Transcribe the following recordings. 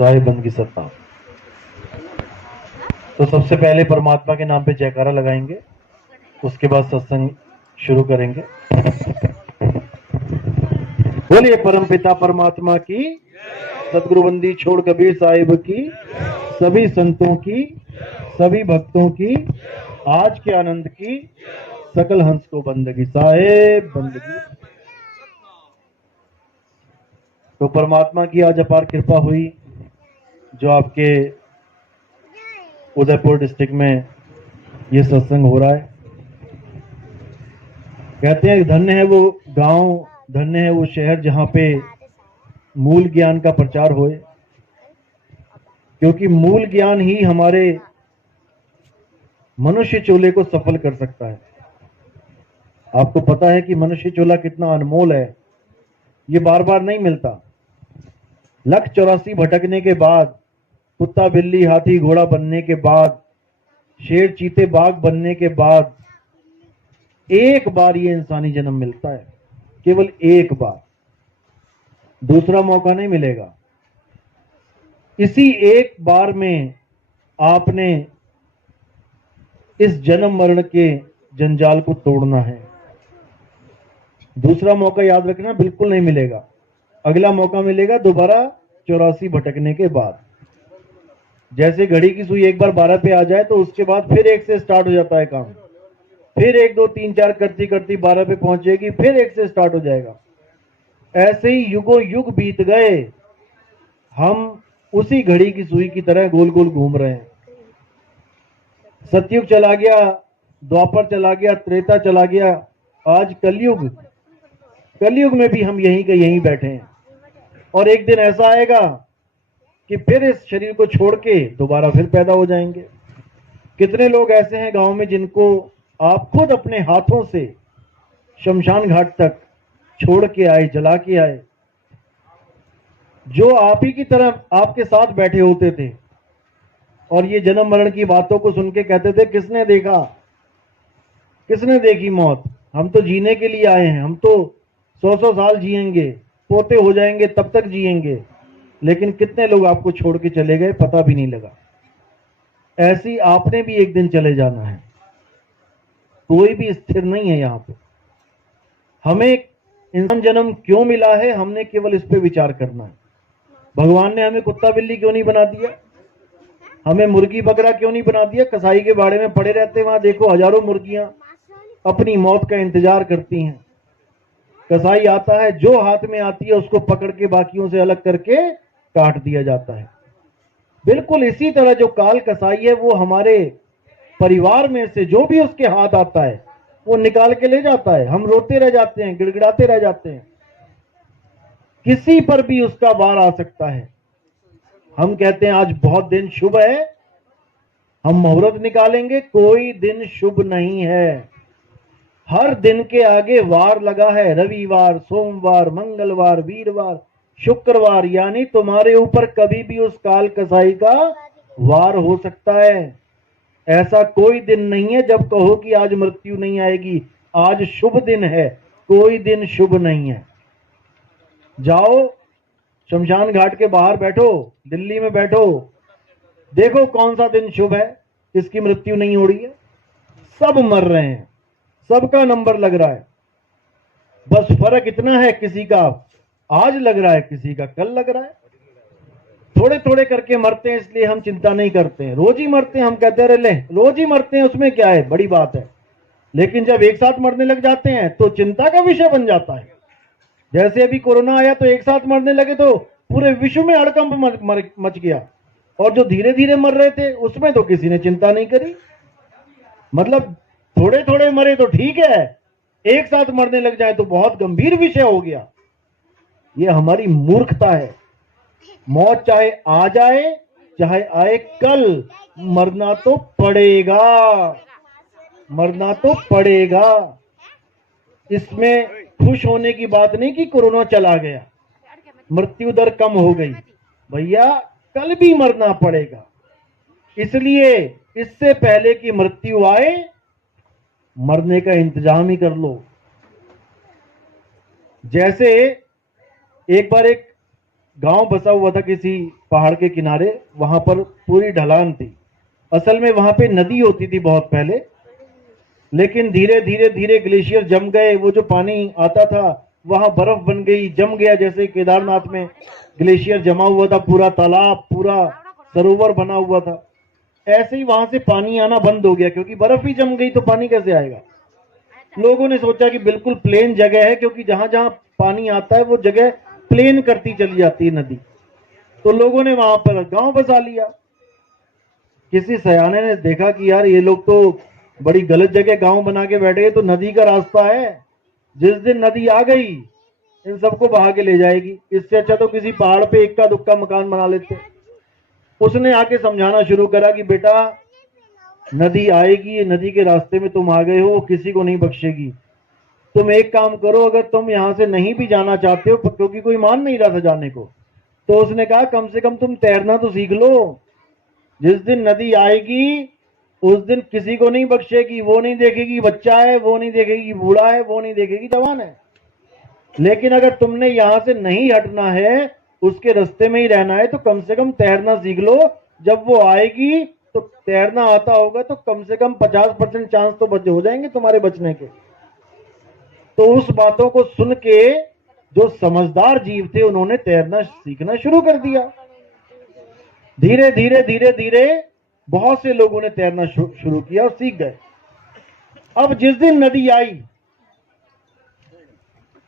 साहिब बंद की सत्ता। तो सबसे पहले परमात्मा के नाम पे जयकारा लगाएंगे, उसके बाद सत्संग शुरू करेंगे। बोलिए परम पिता परमात्मा की, सतगुरु बंदी छोड़ कबीर साहिब की, सभी संतों की, सभी भक्तों की, आज के आनंद की, सकल हंस को बंदगी साहेब बंदगी। तो परमात्मा की आज अपार कृपा हुई, जो आपके उदयपुर डिस्ट्रिक्ट में ये सत्संग हो रहा है। कहते हैं धन्य है वो गांव, धन्य है वो शहर जहां पे मूल ज्ञान का प्रचार होए, क्योंकि मूल ज्ञान ही हमारे मनुष्य चोले को सफल कर सकता है। आपको पता है कि मनुष्य चोला कितना अनमोल है, ये बार बार नहीं मिलता। 184 भटकने के बाद, कुत्ता बिल्ली हाथी घोड़ा बनने के बाद, शेर चीते बाघ बनने के बाद एक बार ये इंसानी जन्म मिलता है, केवल एक बार, दूसरा मौका नहीं मिलेगा। इसी एक बार में आपने इस जन्म मरण के जंजाल को तोड़ना है। दूसरा मौका याद रखना बिल्कुल नहीं मिलेगा। अगला मौका मिलेगा दोबारा 84 भटकने के बाद। जैसे घड़ी की सुई एक बार 12 पे आ जाए तो उसके बाद फिर 1 से स्टार्ट हो जाता है काम, फिर 1 2 3 4 करती करती 12 पे पहुंचेगी, फिर 1 से स्टार्ट हो जाएगा। ऐसे ही युगों युग बीत गए, हम उसी घड़ी की सुई की तरह गोल गोल घूम रहे हैं। सतयुग चला गया, द्वापर चला गया, त्रेता चला गया, आज कलयुग। कलयुग में भी हम यहीं के यहीं बैठे हैं, और एक दिन ऐसा आएगा कि फिर इस शरीर को छोड़ के दोबारा फिर पैदा हो जाएंगे। कितने लोग ऐसे हैं गांव में जिनको आप खुद अपने हाथों से शमशान घाट तक छोड़ के आए, जला के आए, जो आप ही की तरह आपके साथ बैठे होते थे, और ये जन्म मरण की बातों को सुन के कहते थे किसने देखा, किसने देखी मौत, हम तो जीने के लिए आए हैं, हम तो 100 साल जिएंगे, पोते हो जाएंगे तब तक जिएंगे। लेकिन कितने लोग आपको छोड़ के चले गए, पता भी नहीं लगा। ऐसी आपने भी एक दिन चले जाना है, कोई भी स्थिर नहीं है यहां पे। हमें इंसान जन्म क्यों मिला है, हमने केवल इस पे विचार करना है। भगवान ने हमें कुत्ता बिल्ली क्यों नहीं बना दिया, हमें मुर्गी बकरा क्यों नहीं बना दिया। कसाई के बाड़े में पड़े रहते, वहां देखो हजारों मुर्गियां अपनी मौत का इंतजार करती हैं। कसाई आता है, जो हाथ में आती है उसको पकड़ के बाकियों से अलग करके काट दिया जाता है। बिल्कुल इसी तरह जो काल कसाई है, वो हमारे परिवार में से जो भी उसके हाथ आता है वो निकाल के ले जाता है। हम रोते रह जाते हैं, गिड़गिड़ाते रह जाते हैं। किसी पर भी उसका वार आ सकता है। हम कहते हैं आज बहुत दिन शुभ है, हम मुहूर्त निकालेंगे, कोई दिन शुभ नहीं है। हर दिन के आगे वार लगा है, रविवार, सोमवार, मंगलवार, वीरवार, शुक्रवार, यानी तुम्हारे ऊपर कभी भी उस काल कसाई का वार हो सकता है। ऐसा कोई दिन नहीं है जब कहो कि आज मृत्यु नहीं आएगी, आज शुभ दिन है, कोई दिन शुभ नहीं है। जाओ शमशान घाट के बाहर बैठो, दिल्ली में बैठो, देखो कौन सा दिन शुभ है, इसकी मृत्यु नहीं हो रही है। सब मर रहे हैं, सबका नंबर लग रहा है। बस फर्क इतना है, किसी का आज लग रहा है, किसी का कल लग रहा है। थोड़े थोड़े करके मरते हैं, इसलिए हम चिंता नहीं करते हैं। रोज ही मरते हैं, हम कहते हैं ले रोज ही मरते हैं, उसमें क्या है, बड़ी बात है। लेकिन जब एक साथ मरने लग जाते हैं तो चिंता का विषय बन जाता है। जैसे अभी कोरोना आया तो एक साथ मरने लगे तो पूरे विश्व में हड़कंप मच गया, और जो धीरे धीरे मर रहे थे उसमें तो किसी ने चिंता नहीं करी। मतलब थोड़े थोड़े मरे तो ठीक है, एक साथ मरने लग जाए तो बहुत गंभीर विषय हो गया। ये हमारी मूर्खता है। मौत चाहे आ जाए चाहे आए कल, मरना तो पड़ेगा, मरना तो पड़ेगा। इसमें खुश होने की बात नहीं कि कोरोना चला गया, मृत्यु दर कम हो गई, भैया कल भी मरना पड़ेगा। इसलिए इससे पहले कि मृत्यु आए, मरने का इंतजाम ही कर लो। जैसे एक बार एक गांव बसा हुआ था किसी पहाड़ के किनारे, वहां पर पूरी ढलान थी। असल में वहां पे नदी होती थी बहुत पहले, लेकिन धीरे धीरे धीरे ग्लेशियर जम गए, वो जो पानी आता था वहां बर्फ बन गई, जम गया, जैसे केदारनाथ में ग्लेशियर जमा हुआ था, पूरा तालाब, पूरा सरोवर बना हुआ था, ऐसे ही वहां से पानी आना बंद हो गया, क्योंकि बर्फ ही जम गई तो पानी कैसे आएगा। लोगों ने सोचा कि बिल्कुल प्लेन जगह है, क्योंकि जहां जहां पानी आता है वो जगह प्लेन करती चली जाती है नदी, तो लोगों ने वहां पर गांव बसा लिया। किसी सयाने ने देखा कि यार ये लोग तो बड़ी गलत जगह गांव बना के बैठे हैं, तो नदी का रास्ता है, जिस दिन नदी आ गई इन सबको बहा के ले जाएगी, इससे अच्छा तो किसी पहाड़ पे इक्का दुक्का मकान बना लेते। उसने आके समझाना शुरू करा कि बेटा नदी आएगी, नदी के रास्ते में तुम आ गए हो, वो किसी को नहीं बख्शेगी। तुम एक काम करो, अगर तुम यहां से नहीं भी जाना चाहते हो, क्योंकि कोई मान नहीं रहा था जाने को, तो उसने कहा कम से कम तुम तैरना तो सीख लो, जिस दिन नदी आएगी उस दिन किसी को नहीं बख्शेगी, वो नहीं देखेगी बच्चा है, वो नहीं देखेगी बूढ़ा है, वो नहीं देखेगी जवान है। लेकिन अगर तुमने यहां से नहीं हटना है, उसके रास्ते में ही रहना है, तो कम से कम तैरना सीख लो, जब वो आएगी तो तैरना आता होगा तो कम से कम 50% चांस तो बच हो जाएंगे तुम्हारे बचने के। तो उस बातों को सुन के जो समझदार जीव थे उन्होंने तैरना सीखना शुरू कर दिया। धीरे धीरे धीरे धीरे बहुत से लोगों ने तैरना शुरू किया और सीख गए। अब जिस दिन नदी आई,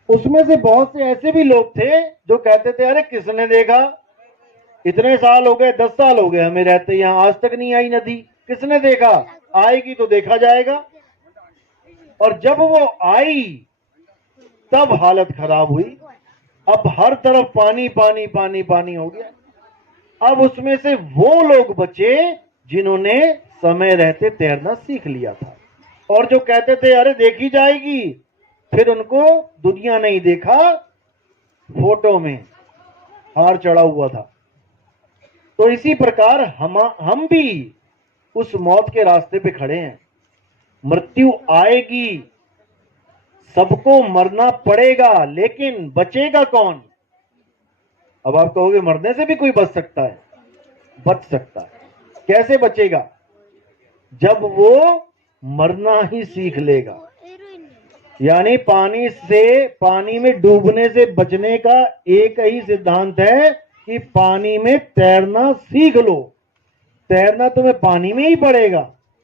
उसमें से बहुत से ऐसे भी लोग थे जो कहते थे अरे किसने देखा, इतने साल हो गए, 10 साल हो गए हमें रहते यहां, आज तक नहीं आई नदी, किसने देखा, आएगी तो देखा जाएगा। और जब वो आई तब हालत खराब हुई, अब हर तरफ पानी पानी पानी पानी हो गया। अब उसमें से वो लोग बचे जिन्होंने समय रहते तैरना सीख लिया था, और जो कहते थे अरे देखी जाएगी, फिर उनको दुनिया नहीं देखा, फोटो में हार चढ़ा हुआ था। तो इसी प्रकार हम भी उस मौत के रास्ते पे खड़े हैं। मृत्यु आएगी, सबको मरना पड़ेगा, लेकिन बचेगा कौन। अब आप कहोगे मरने से भी कोई बच सकता है, बच सकता है। कैसे बचेगा, जब वो मरना ही सीख लेगा। यानी पानी में डूबने से बचने का एक ही सिद्धांत है कि पानी में तैरना सीख लो। तैरना तुम्हें पानी में ही पड़ेगा,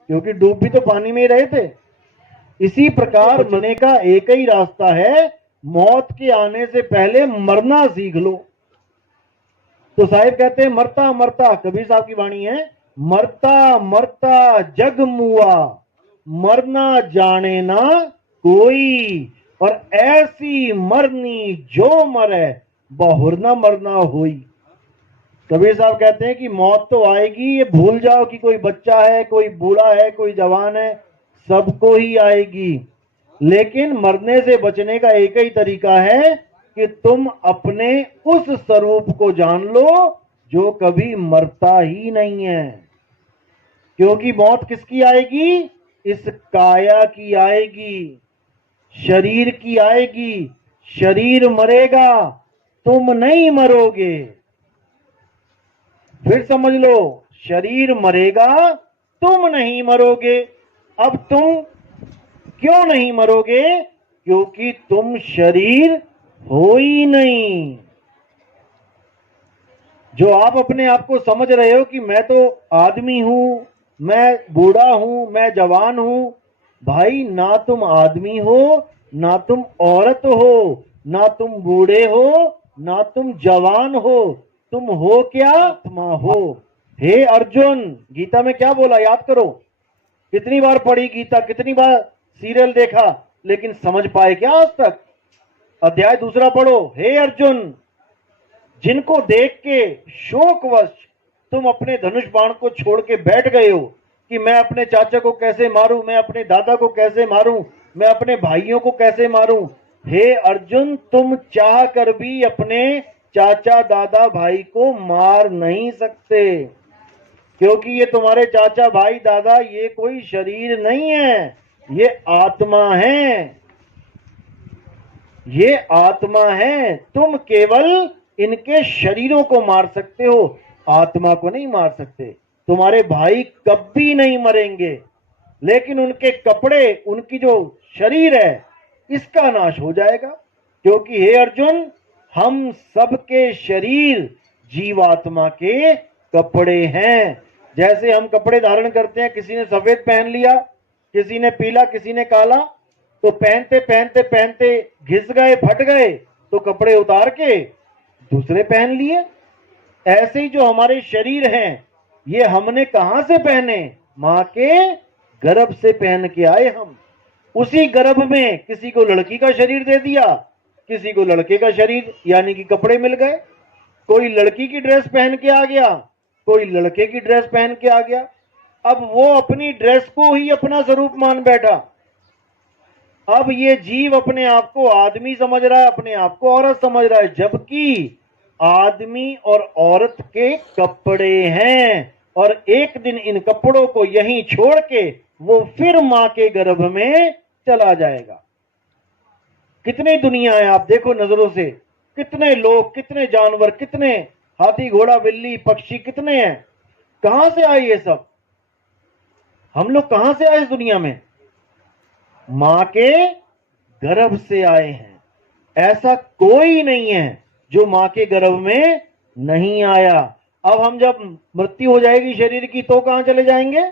क्योंकि डूब भी तो पानी में ही रहे थे। इसी प्रकार मरने का एक ही रास्ता है, मौत के आने से पहले मरना सीख लो। तो साहिब कहते हैं मरता मरता, कबीर साहब की वाणी है, मरता मरता जग मुआ, मरना जाने ना कोई, और ऐसी मरनी जो मरे बहुर न मरना होई। कबीर साहब कहते हैं कि मौत तो आएगी, ये भूल जाओ कि कोई बच्चा है, कोई बूढ़ा है, कोई जवान है, सबको ही आएगी। लेकिन मरने से बचने का एक ही तरीका है कि तुम अपने उस स्वरूप को जान लो जो कभी मरता ही नहीं है। क्योंकि मौत किसकी आएगी, इस काया की आएगी, शरीर की आएगी। शरीर मरेगा, तुम नहीं मरोगे। फिर समझ लो, शरीर मरेगा, तुम नहीं मरोगे। अब तुम क्यों नहीं मरोगे, क्योंकि तुम शरीर हो ही नहीं। जो आप अपने आप को समझ रहे हो कि मैं तो आदमी हूं, मैं बूढ़ा हूं, मैं जवान हूं, भाई ना तुम आदमी हो, ना तुम औरत हो, ना तुम बूढ़े हो, ना तुम जवान हो, तुम हो क्या, आत्मा हो। हे अर्जुन, गीता में क्या बोला याद करो, कितनी बार पढ़ी गीता, कितनी बार सीरियल देखा, लेकिन समझ पाए क्या आज तक। अध्याय 2 पढ़ो। हे अर्जुन, जिनको देख के शोकवश तुम अपने धनुष बाण को छोड़ के बैठ गए हो कि मैं अपने चाचा को कैसे मारूं, मैं अपने दादा को कैसे मारूं, मैं अपने भाइयों को कैसे मारूं। हे अर्जुन, तुम चाह कर भी अपने चाचा दादा भाई को मार नहीं सकते, क्योंकि ये तुम्हारे चाचा भाई दादा ये कोई शरीर नहीं है, ये आत्मा है, ये आत्मा है। तुम केवल इनके शरीरों को मार सकते हो, आत्मा को नहीं मार सकते। तुम्हारे भाई कभी नहीं मरेंगे, लेकिन उनके कपड़े, उनकी जो शरीर है, इसका नाश हो जाएगा। क्योंकि हे अर्जुन, हम सबके शरीर जीवात्मा के कपड़े हैं। जैसे हम कपड़े धारण करते हैं, किसी ने सफेद पहन लिया, किसी ने पीला, किसी ने काला, तो पहनते पहनते पहनते घिस गए, फट गए, तो कपड़े उतार के दूसरे पहन लिए। ऐसे ही जो हमारे शरीर हैं, ये हमने कहां से पहने? मां के गर्भ से पहन के आए हम। उसी गर्भ में किसी को लड़की का शरीर दे दिया, किसी को लड़के का शरीर, यानी कि कपड़े मिल गए। कोई लड़की की ड्रेस पहन के आ गया, कोई लड़के की ड्रेस पहन के आ गया। अब वो अपनी ड्रेस को ही अपना स्वरूप मान बैठा। अब ये जीव अपने आप को आदमी समझ रहा है, अपने आप को औरत समझ रहा है, जबकि आदमी और औरत के कपड़े हैं। और एक दिन इन कपड़ों को यहीं छोड़ के वो फिर मां के गर्भ में चला जाएगा। कितनी दुनिया है, आप देखो नजरों से, कितने लोग, कितने जानवर, कितने हाथी, घोड़ा, बिल्ली, पक्षी कितने हैं। कहां से आए ये सब? हम लोग कहां से आए इस दुनिया में? मां के गर्भ से आए हैं। ऐसा कोई नहीं है जो मां के गर्भ में नहीं आया। अब हम जब मृत्यु हो जाएगी शरीर की, तो कहां चले जाएंगे?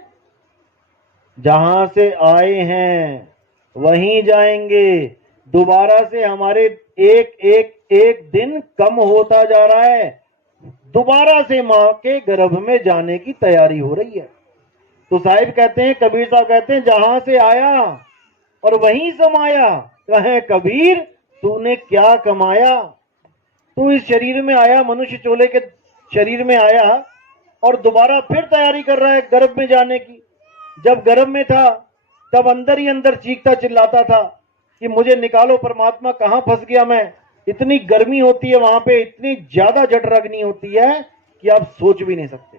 जहां से आए हैं वहीं जाएंगे। दोबारा से हमारे एक एक एक दिन कम होता जा रहा है। दोबारा से मां के गर्भ में जाने की तैयारी हो रही है। तो साहिब कहते हैं, कबीर साहब कहते हैं, जहां से आया और वहीं समाया, कहे कबीर तूने क्या कमाया। तू इस शरीर में आया, मनुष्य चोले के शरीर में आया, और दोबारा फिर तैयारी कर रहा है गर्भ में जाने की। जब गर्भ में था तब अंदर ही अंदर चीखता चिल्लाता था कि मुझे निकालो परमात्मा, कहां फंस गया मैं। इतनी गर्मी होती है वहां पे, इतनी ज्यादा जठराग्नि होती है कि आप सोच भी नहीं सकते।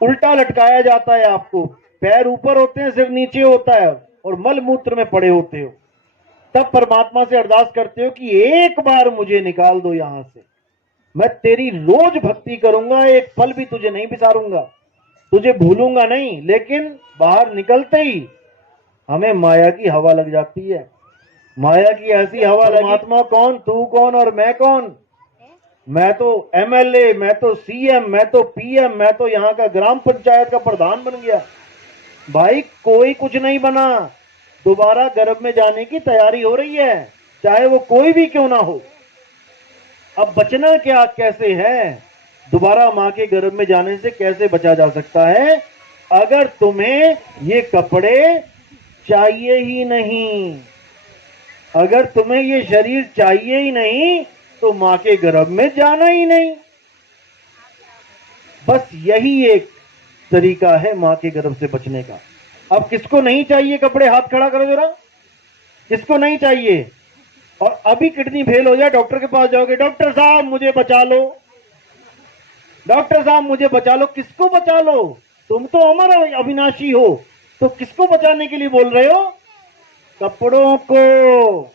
उल्टा लटकाया जाता है आपको, पैर ऊपर होते हैं, सिर नीचे होता है, और मल मूत्र में पड़े होते हो। तब परमात्मा से अरदास करते हो कि एक बार मुझे निकाल दो यहां से, मैं तेरी रोज भक्ति करूंगा, एक पल भी तुझे नहीं बिसारूंगा, तुझे भूलूंगा नहीं। लेकिन बाहर निकलते ही हमें माया की हवा लग जाती है। माया की ऐसी हवा, परमात्मा कौन, तू कौन और मैं कौन। मैं तो एमएलए, मैं तो सीएम, मैं तो पीएम, मैं तो यहाँ का ग्राम पंचायत का प्रधान बन गया। भाई कोई कुछ नहीं बना। दोबारा गर्भ में जाने की तैयारी हो रही है, चाहे वो कोई भी क्यों ना हो। अब बचना क्या, कैसे है? दोबारा मां के गर्भ में जाने से कैसे बचा जा सकता है? अगर तुम्हें ये कपड़े चाहिए ही नहीं, अगर तुम्हें ये शरीर चाहिए ही नहीं, तो मां के गर्भ में जाना ही नहीं। बस यही एक तरीका है मां के गर्भ से बचने का। अब किसको नहीं चाहिए कपड़े? हाथ खड़ा करो जरा, किसको नहीं चाहिए? और अभी किडनी फेल हो जाए, डॉक्टर के पास जाओगे, डॉक्टर साहब मुझे बचा लो, डॉक्टर साहब मुझे बचा लो। किसको बचा लो? तुम तो अमर अविनाशी हो, तो किसको बचाने के लिए बोल रहे हो? कपड़ों को।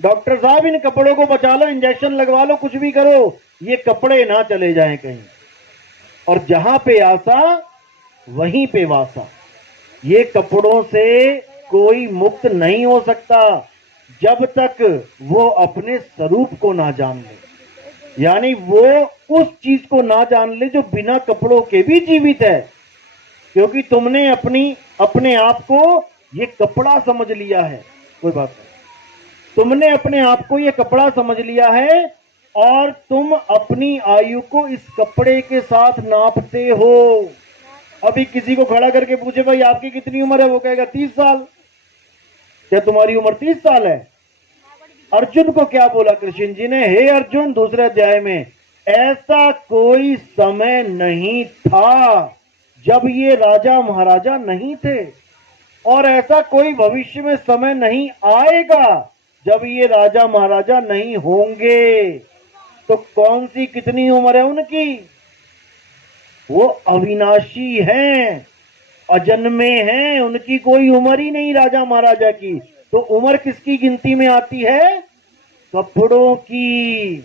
डॉक्टर साहब इन कपड़ों को बचा लो, इंजेक्शन लगवा लो, कुछ भी करो, ये कपड़े ना चले जाएं कहीं। और जहां पे आशा वहीं पे वासा। ये कपड़ों से कोई मुक्त नहीं हो सकता जब तक वो अपने स्वरूप को ना जान ले, यानी वो उस चीज को ना जान ले जो बिना कपड़ों के भी जीवित है। क्योंकि तुमने अपने आप को ये कपड़ा समझ लिया है। कोई बात नहीं, तुमने अपने आप को ये कपड़ा समझ लिया है, और तुम अपनी आयु को इस कपड़े के साथ नापते हो। अभी किसी को खड़ा करके पूछे भाई आपकी कितनी उम्र है, वो कहेगा 30 साल। क्या तुम्हारी उम्र 30 साल है? अर्जुन को क्या बोला कृष्ण जी ने? हे अर्जुन, दूसरे अध्याय में, ऐसा कोई समय नहीं था जब ये राजा महाराजा नहीं थे, और ऐसा कोई भविष्य में समय नहीं आएगा जब ये राजा महाराजा नहीं होंगे। तो कौन सी कितनी उम्र है उनकी? वो अविनाशी हैं, अजन्मे हैं, उनकी कोई उम्र ही नहीं राजा महाराजा की। तो उम्र किसकी गिनती में आती है? कपड़ों की।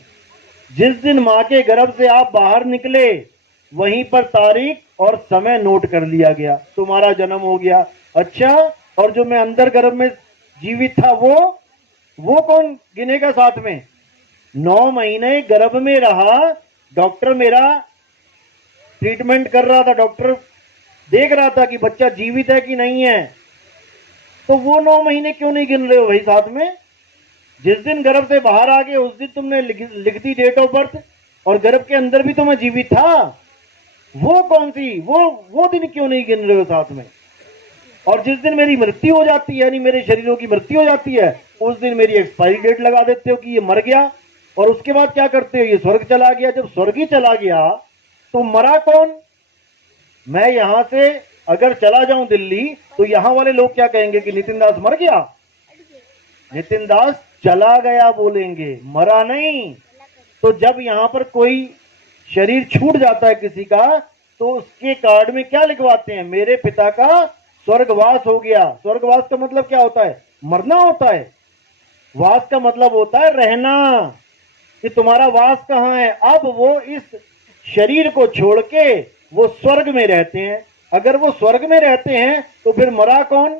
जिस दिन मां के गर्भ से आप बाहर निकले वहीं पर तारीख और समय नोट कर लिया गया, तुम्हारा जन्म हो गया। अच्छा, और जो मैं अंदर गर्भ में जीवित था वो कौन गिनेगा साथ में? 9 महीने गर्भ में रहा, डॉक्टर मेरा ट्रीटमेंट कर रहा था, डॉक्टर देख रहा था कि बच्चा जीवित है कि नहीं है, तो वो 9 महीने क्यों नहीं गिन रहे हो भाई साथ में? जिस दिन गर्भ से बाहर आ गए उस दिन तुमने लिख दी डेट ऑफ बर्थ, और गर्भ के अंदर भी तो मैं जीवित था, वो कौन सी वो दिन क्यों नहीं गिन रहे हो साथ में? और जिस दिन मेरी मृत्यु हो जाती है, यानी मेरे शरीरों की मृत्यु हो जाती है, उस दिन मेरी एक्सपायरी डेट लगा देते हो कि ये मर गया, और उसके बाद क्या करते हो, ये स्वर्ग चला गया। जब स्वर्ग ही चला गया तो मरा कौन? मैं यहां से अगर चला जाऊं दिल्ली तो यहां वाले लोग क्या कहेंगे कि नितिन दास मर गया? नितिन दास चला गया बोलेंगे, मरा नहीं। तो जब यहां पर कोई शरीर छूट जाता है किसी का, तो उसके कार्ड में क्या लिखवाते हैं? मेरे पिता का स्वर्गवास हो गया। स्वर्गवास का मतलब क्या होता है? मरना होता है। वास का मतलब होता है रहना, कि तुम्हारा वास कहां है। अब वो इस शरीर को छोड़ के वो स्वर्ग में रहते हैं। अगर वो स्वर्ग में रहते हैं तो फिर मरा कौन?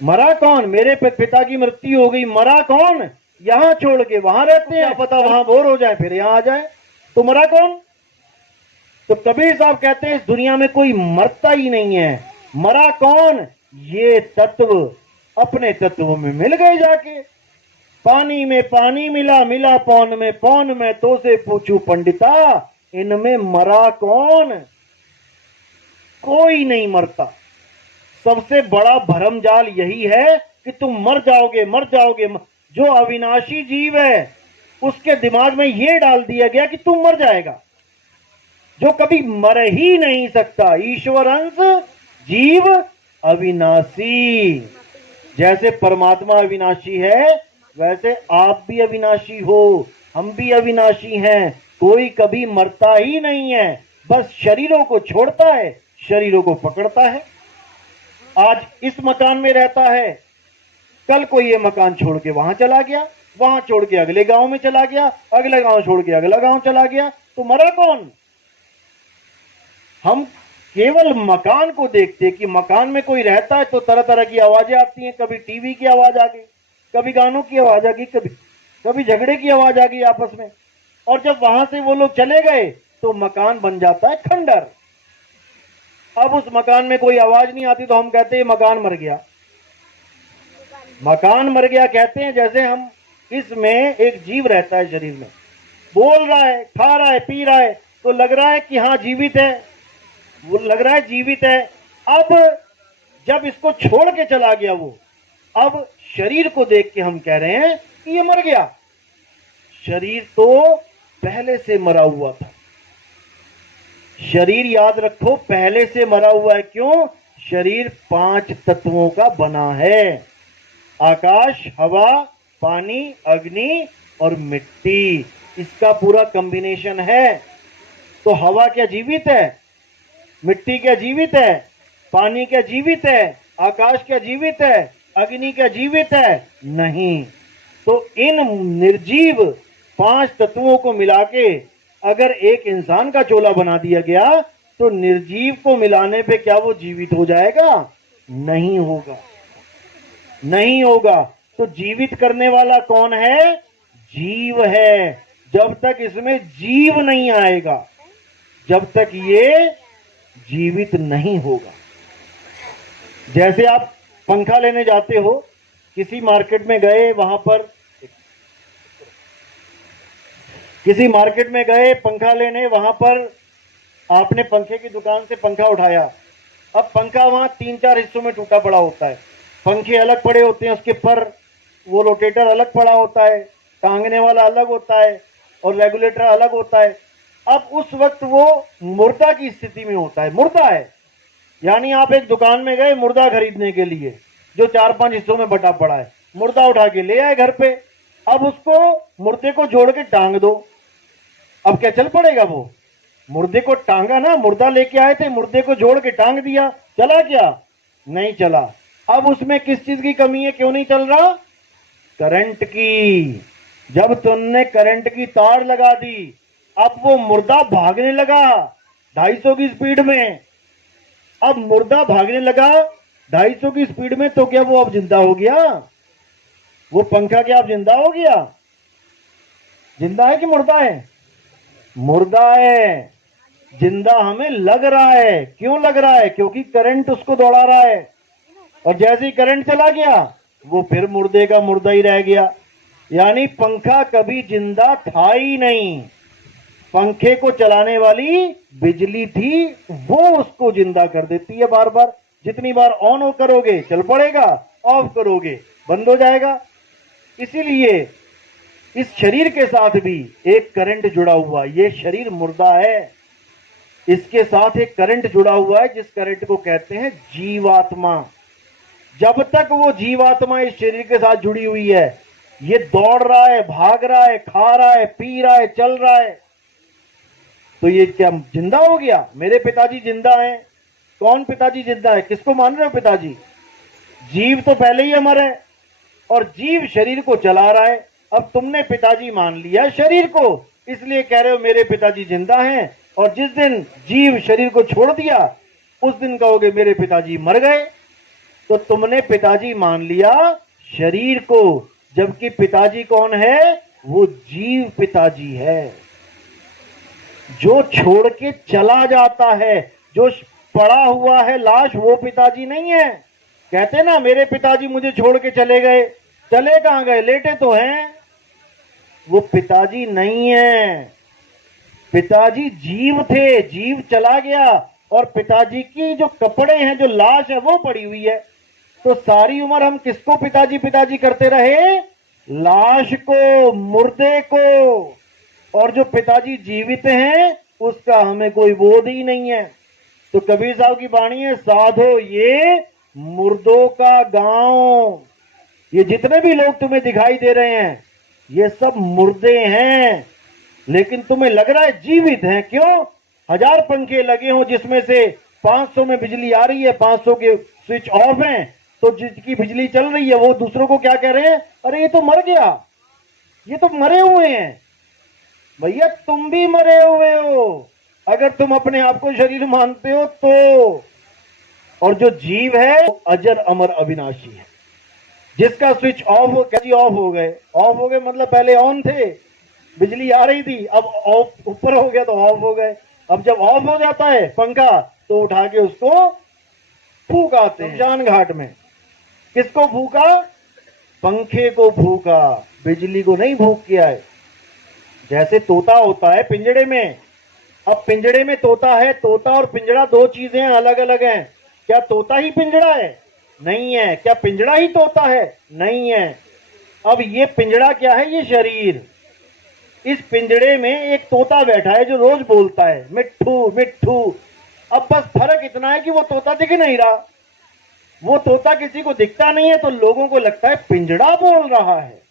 मरा कौन? मेरे पिता की मृत्यु हो गई, मरा कौन? यहां छोड़ के वहां रहते हैं, पता वहां बोर हो जाए फिर यहां आ जाए, तो मरा कौन? तो कबीर साहब कहते हैं इस दुनिया में कोई मरता ही नहीं है। मरा कौन? ये तत्व अपने तत्व में मिल गए जाके। पानी में पानी मिला, मिला पौन में, पौन में तो से पूछू पंडिता, इनमें मरा कौन? कोई नहीं मरता। सबसे बड़ा भरमजाल यही है कि तुम मर जाओगे, मर जाओगे। जो अविनाशी जीव है उसके दिमाग में यह डाल दिया गया कि तुम मर जाएगा, जो कभी मर ही नहीं सकता। ईश्वर अंश, जीव अविनाशी। जैसे परमात्मा अविनाशी है, वैसे आप भी अविनाशी हो, हम भी अविनाशी हैं। कोई कभी मरता ही नहीं है, बस शरीरों को छोड़ता है, शरीरों को पकड़ता है। आज इस मकान में रहता है, कल को ये मकान छोड़ के वहां चला गया, वहां छोड़ के अगले गांव में चला गया, अगले गांव छोड़ के अगला गांव चला गया, तो मरा कौन? हम केवल मकान को देखते कि मकान में कोई रहता है तो तरह तरह की आवाजें आती हैं, कभी टीवी की आवाज आ गई, कभी गानों की आवाज आ गई, कभी झगड़े की आवाज आ गई आपस में, और जब वहां से वो लोग चले गए तो मकान बन जाता है खंडर। अब उस मकान में कोई आवाज नहीं आती तो हम कहते हैं मकान मर गया। मकान मर गया कहते हैं जैसे हम इसमें एक जीव रहता है शरीर में, बोल रहा है, खा रहा है, पी रहा है, तो लग रहा है कि हाँ जीवित है, वो लग रहा है जीवित है। अब जब इसको छोड़ के चला गया वो, अब शरीर को देख के हम कह रहे हैं कि ये मर गया। शरीर तो पहले से मरा हुआ था। शरीर याद रखो पहले से मरा हुआ है। क्यों? शरीर 5 तत्वों का बना है, आकाश, हवा, पानी, अग्नि और मिट्टी, इसका पूरा कॉम्बिनेशन है। तो हवा क्या जीवित है? मिट्टी क्या जीवित है? पानी क्या जीवित है? आकाश क्या जीवित है? अग्नि क्या जीवित है? नहीं। तो इन निर्जीव 5 तत्वों को मिला के अगर एक इंसान का चोला बना दिया गया तो निर्जीव को मिलाने पे क्या वो जीवित हो जाएगा? नहीं होगा, नहीं होगा। तो जीवित करने वाला कौन है? जीव है। जब तक इसमें जीव नहीं आएगा, जब तक ये जीवित नहीं होगा। जैसे आप पंखा लेने जाते हो, किसी मार्केट में गए, वहां पर किसी मार्केट में गए पंखा लेने, वहां पर आपने पंखे की दुकान से पंखा उठाया। अब पंखा वहां 3-4 हिस्सों में टूटा पड़ा होता है, पंखे अलग पड़े होते हैं, उसके पर वो रोटेटर अलग पड़ा होता है, टांगने वाला अलग होता है और रेगुलेटर अलग होता है। अब उस वक्त वो मुर्दा की स्थिति में होता है, मुर्दा है। यानी आप एक दुकान में गए मुर्दा खरीदने के लिए, जो 4-5 हिस्सों में बटा पड़ा है, मुर्दा उठा के ले आए घर पे। अब उसको मुर्दे को जोड़ के टांग दो, अब क्या चल पड़ेगा? वो मुर्दे को टांगा ना, मुर्दा लेके आए थे, मुर्दे को जोड़ के टांग दिया, चला क्या? नहीं चला। अब उसमें किस चीज की कमी है, क्यों नहीं चल रहा? करंट की। जब तुमने करंट की तार लगा दी, अब वो मुर्दा भागने लगा 250 की स्पीड में। अब मुर्दा भागने लगा 250 की स्पीड में, तो क्या वो अब जिंदा हो गया? वो पंखा क्या अब जिंदा हो गया? जिंदा है कि मुर्दा है? मुर्दा है। जिंदा हमें लग रहा है। क्यों लग रहा है? क्योंकि करंट उसको दौड़ा रहा है, और जैसे ही करंट चला गया वो फिर मुर्दे का मुर्दा ही रह गया। यानी पंखा कभी जिंदा था ही नहीं। पंखे को चलाने वाली बिजली थी, वो उसको जिंदा कर देती है बार बार। जितनी बार ऑन करोगे चल पड़ेगा, ऑफ करोगे बंद हो जाएगा। इसीलिए इस शरीर के साथ भी एक करंट जुड़ा हुआ। ये शरीर मुर्दा है, इसके साथ एक करंट जुड़ा हुआ है, जिस करंट को कहते हैं जीवात्मा। जब तक वो जीवात्मा इस शरीर के साथ जुड़ी हुई है, ये दौड़ रहा है, भाग रहा है, खा रहा है, पी रहा है, चल रहा है, तो ये क्या जिंदा हो गया? मेरे पिताजी जिंदा हैं। कौन पिताजी जिंदा है? किसको मान रहे हो पिताजी? जीव तो पहले ही अमर है, और जीव शरीर को चला रहा है। अब तुमने पिताजी मान लिया शरीर को, इसलिए कह रहे हो मेरे पिताजी जिंदा हैं। और जिस दिन जीव शरीर को छोड़ दिया, उस दिन कहोगे मेरे पिताजी मर गए। तो तुमने पिताजी मान लिया शरीर को, जबकि पिताजी कौन है? वो जीव पिताजी है, जो छोड़ के चला जाता है। जो पड़ा हुआ है लाश, वो पिताजी नहीं है। कहते ना मेरे पिताजी मुझे छोड़ के चले गए। चले कहां गए? लेटे तो हैं। वो पिताजी नहीं है। पिताजी जीव थे, जीव चला गया, और पिताजी की जो कपड़े हैं, जो लाश है, वो पड़ी हुई है। तो सारी उम्र हम किसको पिताजी पिताजी करते रहे? लाश को, मुर्दे को। और जो पिताजी जीवित हैं, उसका हमें कोई बोध ही नहीं है। तो कबीर साहब की वाणी है, साधो ये मुर्दों का गांव। ये जितने भी लोग तुम्हें दिखाई दे रहे हैं, ये सब मुर्दे हैं, लेकिन तुम्हें लग रहा है जीवित हैं। क्यों? 1000 पंखे लगे हों, जिसमें से 500 में बिजली आ रही है, 500 के स्विच ऑफ हैं, तो जिसकी बिजली चल रही है वो दूसरों को क्या कह रहे हैं? अरे ये तो मर गया, ये तो मरे हुए हैं। भैया तुम भी मरे हुए हो, अगर तुम अपने आप को शरीर मानते हो तो। और जो जीव है वो अजर अमर अविनाशी है, जिसका स्विच ऑफ हो, कैसे ऑफ हो गए? ऑफ हो गए मतलब पहले ऑन थे, बिजली आ रही थी, अब ऑफ ऊपर हो गया तो ऑफ हो गए। अब जब ऑफ हो जाता है पंखा, तो उठा के उसको फूक आते हैं शमशान घाट में। किसको फूका? पंखे को फूका, बिजली को नहीं फूक के आए। जैसे तोता होता है पिंजड़े में। अब पिंजड़े में तोता है, तोता और पिंजड़ा दो चीजें अलग अलग हैं। क्या तोता ही पिंजड़ा है? नहीं है। क्या पिंजड़ा ही तोता है? नहीं है। अब ये पिंजड़ा क्या है? ये शरीर। इस पिंजड़े में एक तोता बैठा है जो रोज बोलता है मिट्ठू मिट्ठू। अब बस फर्क इतना है कि वो तोता दिख नहीं रहा। वो तोता किसी को दिखता नहीं है, तो लोगों को लगता है पिंजड़ा बोल रहा है।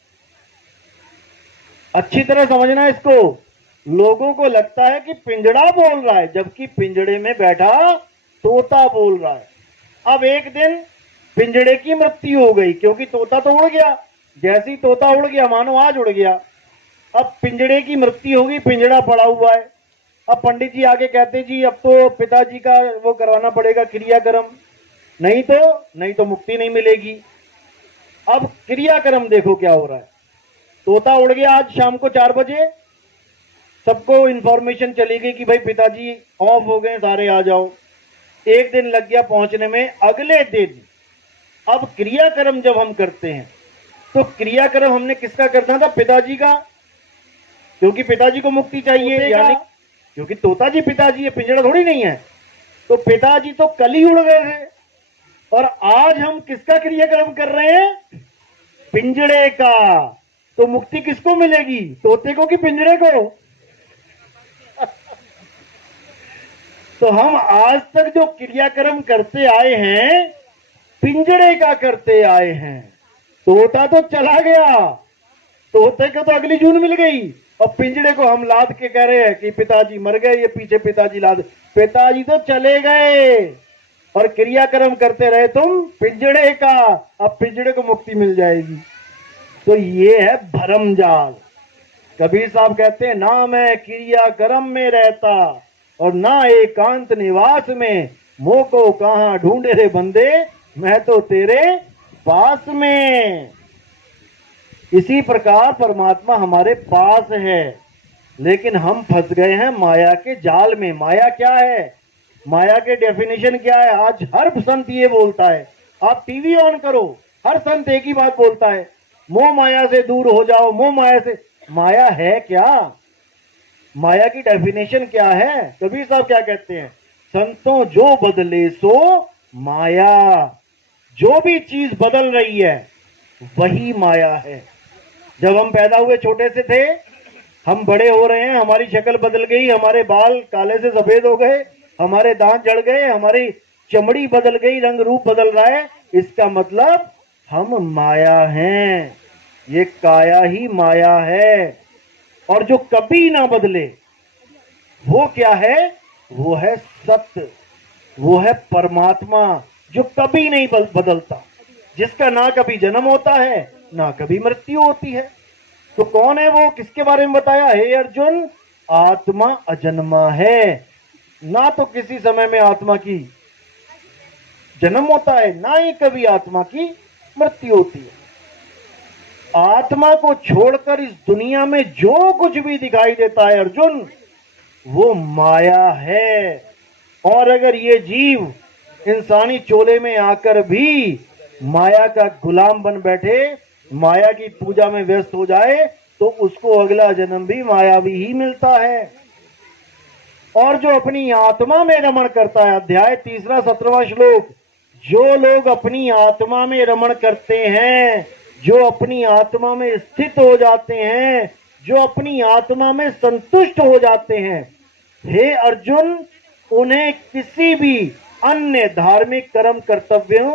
अच्छी तरह समझना इसको। लोगों को लगता है कि पिंजड़ा बोल रहा है, जबकि पिंजड़े में बैठा तोता बोल रहा है। अब एक दिन पिंजड़े की मृत्यु हो गई, क्योंकि तोता तो उड़ गया। जैसे ही तोता उड़ गया, मानो आज उड़ गया। अब पिंजड़े की मृत्यु होगी, पिंजड़ा पड़ा हुआ है। अब पंडित जी आगे कहते जी अब तो पिताजी का वो करवाना पड़ेगा क्रियाक्रम, नहीं तो मुक्ति नहीं मिलेगी। अब क्रियाक्रम देखो क्या हो रहा है। तोता उड़ गया आज शाम को 4 बजे, सबको इंफॉर्मेशन चली गई कि भाई पिताजी ऑफ हो गए, सारे आ जाओ। एक दिन लग गया पहुंचने में। अगले दिन अब क्रियाक्रम जब हम करते हैं, तो क्रियाक्रम हमने किसका करना था? पिताजी का, क्योंकि पिताजी को मुक्ति चाहिए, यानी क्योंकि तोता जी पिताजी है, पिंजड़ा थोड़ी नहीं है। तो पिताजी तो कल ही उड़ गए थे, और आज हम किसका क्रियाक्रम कर रहे हैं? पिंजड़े का। तो मुक्ति किसको मिलेगी? तोते को कि पिंजड़े को? तो हम आज तक जो क्रियाक्रम करते आए हैं, पिंजड़े का करते आए हैं। तोता तो चला गया, तोते को तो अगली जून मिल गई, और पिंजड़े को हम लाद के कह रहे हैं कि पिताजी मर गए, ये पीछे पिताजी लाद। पिताजी तो चले गए, और क्रियाक्रम करते रहे तुम पिंजड़े का। अब पिंजड़े को मुक्ति मिल जाएगी। तो ये है भरम जाल। कबीर साहब कहते हैं, ना मैं क्रिया कर्म में रहता और ना एकांत निवास में, मोह को कहां ढूंढे रे बंदे, मैं तो तेरे पास में। इसी प्रकार परमात्मा हमारे पास है, लेकिन हम फंस गए हैं माया के जाल में। माया क्या है? माया के डेफिनेशन क्या है? आज हर संत ये बोलता है, आप टीवी ऑन करो, हर संत एक ही बात बोलता है, मोह माया से दूर हो जाओ, मोह माया से। माया है क्या? माया की डेफिनेशन क्या है? कबीर साहब क्या कहते हैं? संतों जो बदले सो माया। जो भी चीज बदल रही है वही माया है। जब हम पैदा हुए छोटे से थे, हम बड़े हो रहे हैं, हमारी शक्ल बदल गई, हमारे बाल काले से सफेद हो गए, हमारे दांत जड़ गए, हमारी चमड़ी बदल गई, रंग रूप बदल रहा है। इसका मतलब हम माया हैं। ये काया ही माया है। और जो कभी ना बदले वो क्या है? वो है सत्य, वो है परमात्मा जो कभी नहीं बदलता, जिसका ना कभी जन्म होता है ना कभी मृत्यु होती है। तो कौन है वो? किसके बारे में बताया? हे अर्जुन, आत्मा अजन्मा है। ना तो किसी समय में आत्मा की जन्म होता है, ना ही कभी आत्मा की मृत्यु होती है। आत्मा को छोड़कर इस दुनिया में जो कुछ भी दिखाई देता है अर्जुन, वो माया है। और अगर ये जीव इंसानी चोले में आकर भी माया का गुलाम बन बैठे, माया की पूजा में व्यस्त हो जाए, तो उसको अगला जन्म भी मायावी ही मिलता है। और जो अपनी आत्मा में रमण करता है, अध्याय 3 17वां श्लोक, जो लोग अपनी आत्मा में रमण करते हैं, जो अपनी आत्मा में स्थित हो जाते हैं, जो अपनी आत्मा में संतुष्ट हो जाते हैं, हे अर्जुन, उन्हें किसी भी अन्य धार्मिक कर्म कर्तव्यों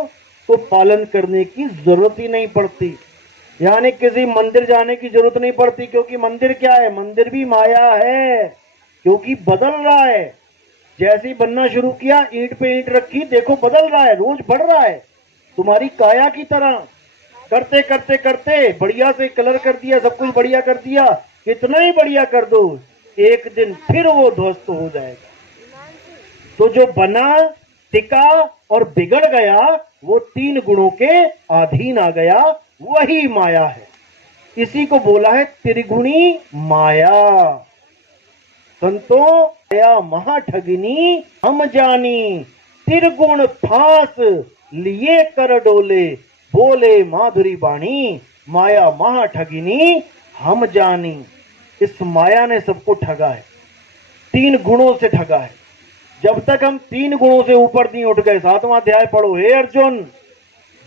को पालन करने की जरूरत ही नहीं पड़ती। यानी किसी मंदिर जाने की जरूरत नहीं पड़ती, क्योंकि मंदिर क्या है? मंदिर भी माया है, क्योंकि बदल रहा है। जैसे ही बनना शुरू किया, ईंट पे ईंट रखी, देखो बदल रहा है, रोज बढ़ रहा है, तुम्हारी काया की तरह। करते करते करते बढ़िया से कलर कर दिया, सब कुछ बढ़िया कर दिया, कितना ही बढ़िया कर दो, एक दिन फिर वो ध्वस्त हो जाएगा। तो जो बना, टिका और बिगड़ गया, वो 3 गुणों के अधीन आ गया, वही माया है। इसी को बोला है त्रिगुणी माया। संतो माया महाठगिनी हम जानी, त्रिगुण फांस लिए कर डोले, बोले माधुरी बाणी, माया महाठगिनी हम जानी। इस माया ने सबको ठगा है, 3 गुणों से ठगा है। जब तक हम 3 गुणों से ऊपर नहीं उठ गए, 7वां अध्याय पढ़ो, हे अर्जुन,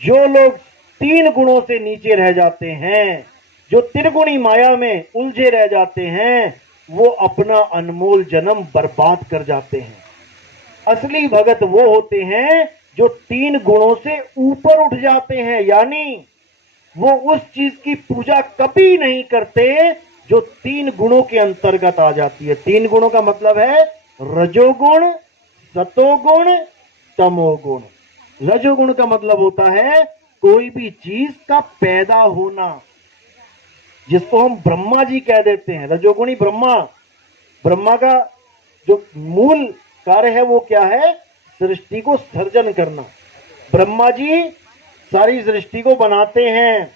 जो लोग 3 गुणों से नीचे रह जाते हैं, जो त्रिगुणी माया में उलझे रह जाते हैं, वो अपना अनमोल जन्म बर्बाद कर जाते हैं। असली भगत वो होते हैं जो 3 गुणों से ऊपर उठ जाते हैं, यानी वो उस चीज की पूजा कभी नहीं करते जो 3 गुणों के अंतर्गत आ जाती है। 3 गुणों का मतलब है रजोगुण, सतोगुण, तमोगुण। रजोगुण का मतलब होता है कोई भी चीज का पैदा होना, जिसको हम ब्रह्मा जी कह देते हैं, रजोगुणी ब्रह्मा। ब्रह्मा का जो मूल कार्य है वो क्या है? सृष्टि को सर्जन करना। ब्रह्मा जी सारी सृष्टि को बनाते हैं।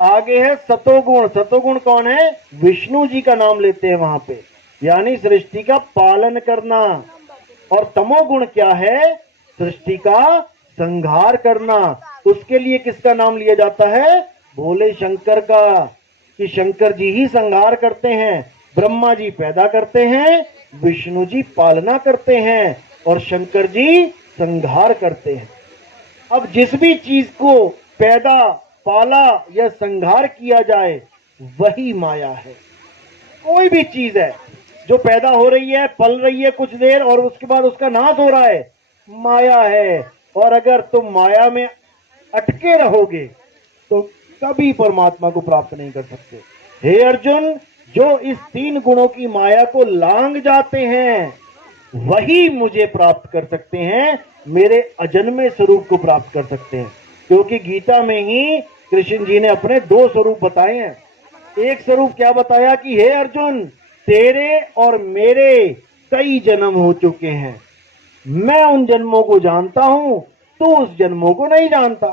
आगे है सतोगुण। सतोगुण कौन है? विष्णु जी का नाम लेते हैं वहां पे, यानी सृष्टि का पालन करना। और तमोगुण क्या है? सृष्टि का संहार करना। उसके लिए किसका नाम लिया जाता है? भोले शंकर का, कि शंकर जी ही संहार करते हैं। ब्रह्मा जी पैदा करते हैं, विष्णु जी पालना करते हैं और शंकर जी संहार करते हैं। अब जिस भी चीज को पैदा, पाला या संहार किया जाए वही माया है। कोई भी चीज है जो पैदा हो रही है, पल रही है कुछ देर और उसके बाद उसका नाश हो रहा है, माया है। और अगर तुम माया में अटके रहोगे तो कभी परमात्मा को प्राप्त नहीं कर सकते। हे अर्जुन, जो इस 3 गुणों की माया को लांग जाते हैं वही मुझे प्राप्त कर सकते हैं, मेरे अजन्मे स्वरूप को प्राप्त कर सकते हैं। क्योंकि गीता में ही कृष्ण जी ने अपने 2 स्वरूप बताए हैं। एक स्वरूप क्या बताया कि हे अर्जुन, तेरे और मेरे कई जन्म हो चुके हैं, मैं उन जन्मों को जानता हूं, तू उस जन्मों को नहीं जानता।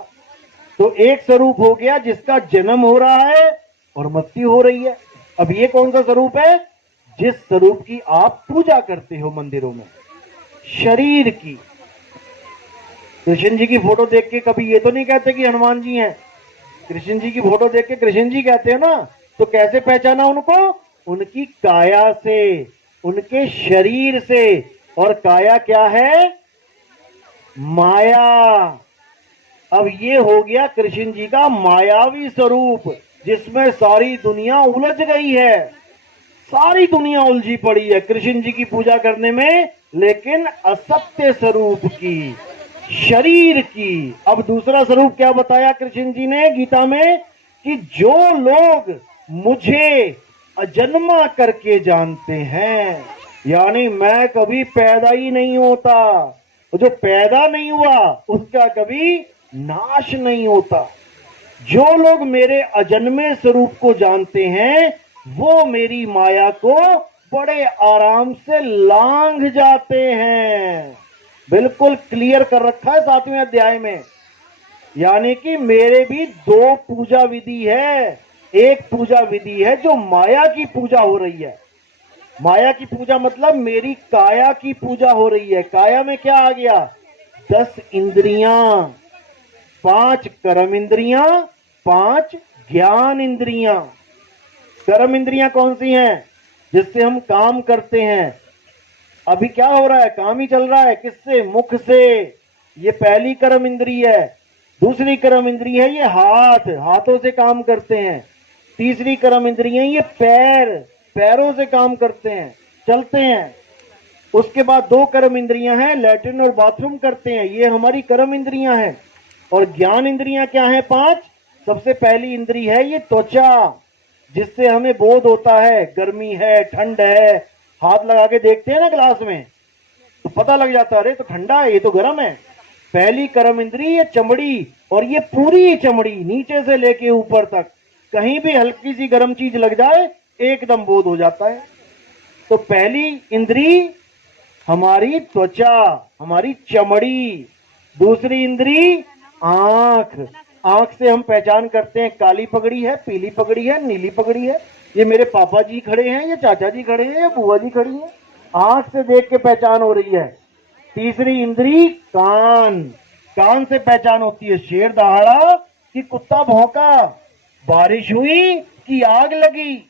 तो एक स्वरूप हो गया जिसका जन्म हो रहा है और मृत्यु हो रही है। अब ये कौन सा स्वरूप है? जिस स्वरूप की आप पूजा करते हो मंदिरों में, शरीर की। कृष्ण जी की फोटो देख के कभी ये तो नहीं कहते कि हनुमान जी हैं। कृष्ण जी की फोटो देख के कृष्ण जी कहते हैं ना, तो कैसे पहचाना उनको? उनकी काया से, उनके शरीर से। और काया क्या है? माया। अब ये हो गया कृष्ण जी का मायावी स्वरूप, जिसमें सारी दुनिया उलझ गई है, सारी दुनिया उलझी पड़ी है कृष्ण जी की पूजा करने में, लेकिन असत्य स्वरूप की, शरीर की। अब दूसरा स्वरूप क्या बताया कृष्ण जी ने गीता में? कि जो लोग मुझे अजन्मा करके जानते हैं, यानी मैं कभी पैदा ही नहीं होता, जो पैदा नहीं हुआ उसका कभी नाश नहीं होता। जो लोग मेरे अजन्मे स्वरूप को जानते हैं, वो मेरी माया को बड़े आराम से लांघ जाते हैं। बिल्कुल क्लियर कर रखा है 7वें अध्याय में। यानी कि मेरे भी दो पूजा विधि है। एक पूजा विधि है जो माया की पूजा हो रही है। माया की पूजा मतलब मेरी काया की पूजा हो रही है। काया में क्या आ गया? 10 इंद्रियां, 5 कर्म इंद्रियां, 5 ज्ञान इंद्रियां। कर्म इंद्रियां कौन सी हैं? जिससे हम काम करते हैं। अभी क्या हो रहा है? काम ही चल रहा है। किससे? मुख से। ये पहली कर्म इंद्री है। दूसरी कर्म इंद्री है ये हाथ, हाथों से काम करते हैं। तीसरी कर्म इंद्री है ये पैर, पैरों से काम करते हैं, चलते हैं। उसके बाद 2 कर्म इंद्रियां हैं, लैट्रिन और बाथरूम करते हैं, ये हमारी कर्म इंद्रियां हैं। और ज्ञान इंद्रियां क्या है? 5। सबसे पहली इंद्री है ये त्वचा, जिससे हमें बोध होता है गर्मी है, ठंड है। हाथ लगा के देखते हैं ना ग्लास में, तो पता लग जाता है अरे तो ठंडा है, ये तो गर्म है। पहली कर्म इंद्री ये चमड़ी, और ये पूरी चमड़ी नीचे से लेके ऊपर तक, कहीं भी हल्की सी गर्म चीज लग जाए एकदम बोध हो जाता है। तो पहली इंद्री हमारी त्वचा, हमारी चमड़ी। दूसरी इंद्री आंख, आंख से हम पहचान करते हैं काली पगड़ी है, पीली पगड़ी है, नीली पगड़ी है, ये मेरे पापा जी खड़े हैं, ये चाचा जी खड़े हैं, ये बुआ जी खड़ी हैं। आंख से देख के पहचान हो रही है। तीसरी इंद्री कान, कान से पहचान होती है शेर दहाड़ा कि कुत्ता भौंका, बारिश हुई कि आग लगी,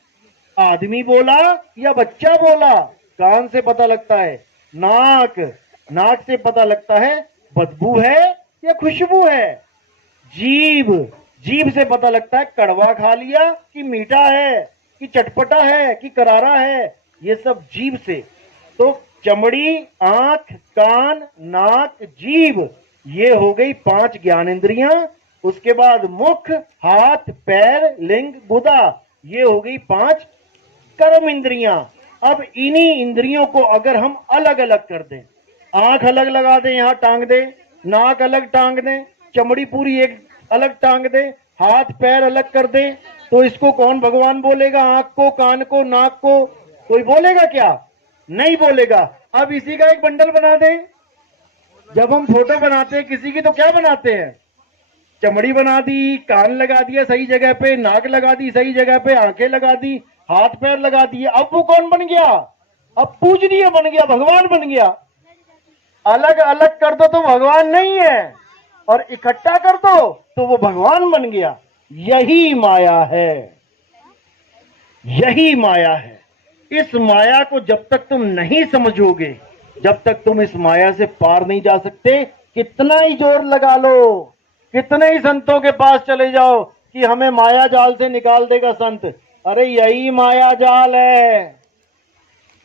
आदमी बोला या बच्चा बोला, कान से पता लगता है। नाक, नाक से पता लगता है बदबू है या खुशबू है। जीभ, जीभ से पता लगता है कड़वा खा लिया कि मीठा है, कि चटपटा है कि करारा है, ये सब जीभ से। तो चमड़ी, आंख, कान, नाक, जीभ, ये हो गई 5 ज्ञानेंद्रियां। उसके बाद मुख, हाथ, पैर, लिंग, गुदा, ये हो गई 5 कर्म इंद्रियां। अब इन्हीं इंद्रियों को अगर हम अलग अलग कर दें, आंख अलग लगा दें, यहां टांग दें, नाक अलग टांग दें, चमड़ी पूरी एक अलग टांग दें, हाथ पैर अलग कर दें, तो इसको कौन भगवान बोलेगा? आंख को, कान को, नाक को कोई बोलेगा क्या? नहीं बोलेगा। अब इसी का एक बंडल बना दें। जब हम फोटो बनाते हैं किसी की तो क्या बनाते हैं? चमड़ी बना दी, कान लगा दिया सही जगह पे, नाक लगा दी सही जगह पे, आंखें लगा दी, हाथ पैर लगा दिए। अब वो कौन बन गया? अब पूजनीय बन गया, भगवान बन गया। अलग अलग कर दो तो भगवान नहीं है, और इकट्ठा कर दो तो वो भगवान बन गया। यही माया है, यही माया है। इस माया को जब तक तुम नहीं समझोगे, जब तक तुम इस माया से पार नहीं जा सकते। कितना ही जोर लगा लो, कितने ही संतों के पास चले जाओ कि हमें माया जाल से निकाल देगा संत, अरे यही माया जाल है।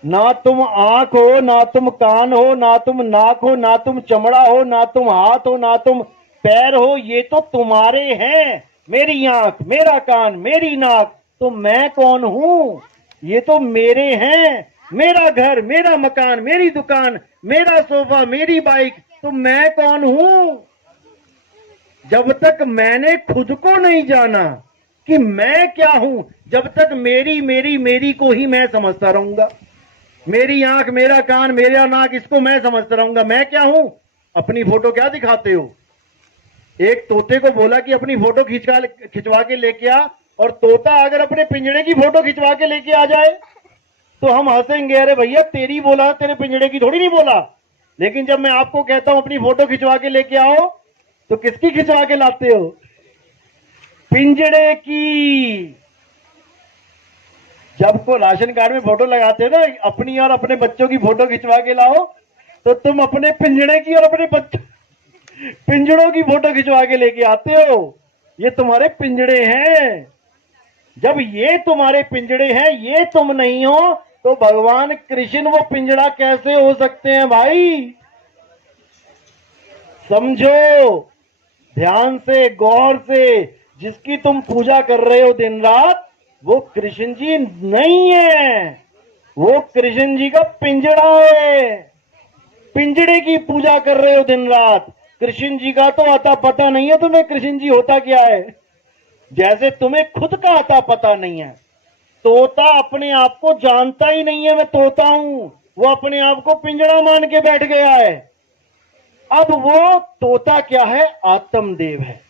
ना तुम आंख हो, ना तुम कान हो, ना तुम नाक हो, ना तुम चमड़ा हो, ना तुम हाथ हो, ना तुम पैर हो, ये तो तुम्हारे हैं। मेरी आंख, मेरा कान, मेरी नाक, तो मैं कौन हूं? ये तो मेरे हैं। मेरा घर, मेरा मकान, मेरी दुकान, मेरा सोफा, मेरी बाइक, तो मैं कौन हूं? जब तक मैंने खुद को नहीं जाना कि मैं क्या हूं, जब तक मेरी मेरी मेरी को ही मैं समझता रहूंगा, मेरी आंख, मेरा कान, मेरा नाक, इसको मैं समझता रहूंगा, मैं क्या हूं। अपनी फोटो क्या दिखाते हो? एक तोते को बोला कि अपनी फोटो खिंचवा के लेके आ, और तोता अगर अपने पिंजड़े की फोटो खिंचवा के लेके आ जाए तो हम हंसेंगे, अरे भैया तेरी बोला, तेरे पिंजड़े की थोड़ी नहीं बोला। लेकिन जब मैं आपको कहता हूं अपनी फोटो खिंचवा के लेके आओ, तो किसकी खिंचवा के लाते हो? पिंजड़े की। जब को राशन कार्ड में फोटो लगाते हो ना, अपनी और अपने बच्चों की फोटो खिंचवा के लाओ, तो तुम अपने पिंजड़े की और अपने बच्चों पिंजड़ों की फोटो खिंचवा के लेके आते हो। ये तुम्हारे पिंजड़े हैं। जब ये तुम्हारे पिंजड़े हैं, ये तुम नहीं हो, तो भगवान कृष्ण वो पिंजड़ा कैसे हो सकते हैं भाई? समझो, ध्यान से, गौर से। जिसकी तुम पूजा कर रहे हो दिन रात, वो कृष्ण जी नहीं है, वो कृष्ण जी का पिंजड़ा है। पिंजड़े की पूजा कर रहे हो दिन रात। कृष्ण जी का तो आता पता नहीं है तुम्हें, कृष्ण जी होता क्या है। जैसे तुम्हें खुद का आता पता नहीं है। तोता अपने आप को जानता ही नहीं है मैं तोता हूं, वो अपने आप को पिंजड़ा मान के बैठ गया है। अब वो तोता क्या है? आत्मदेव है।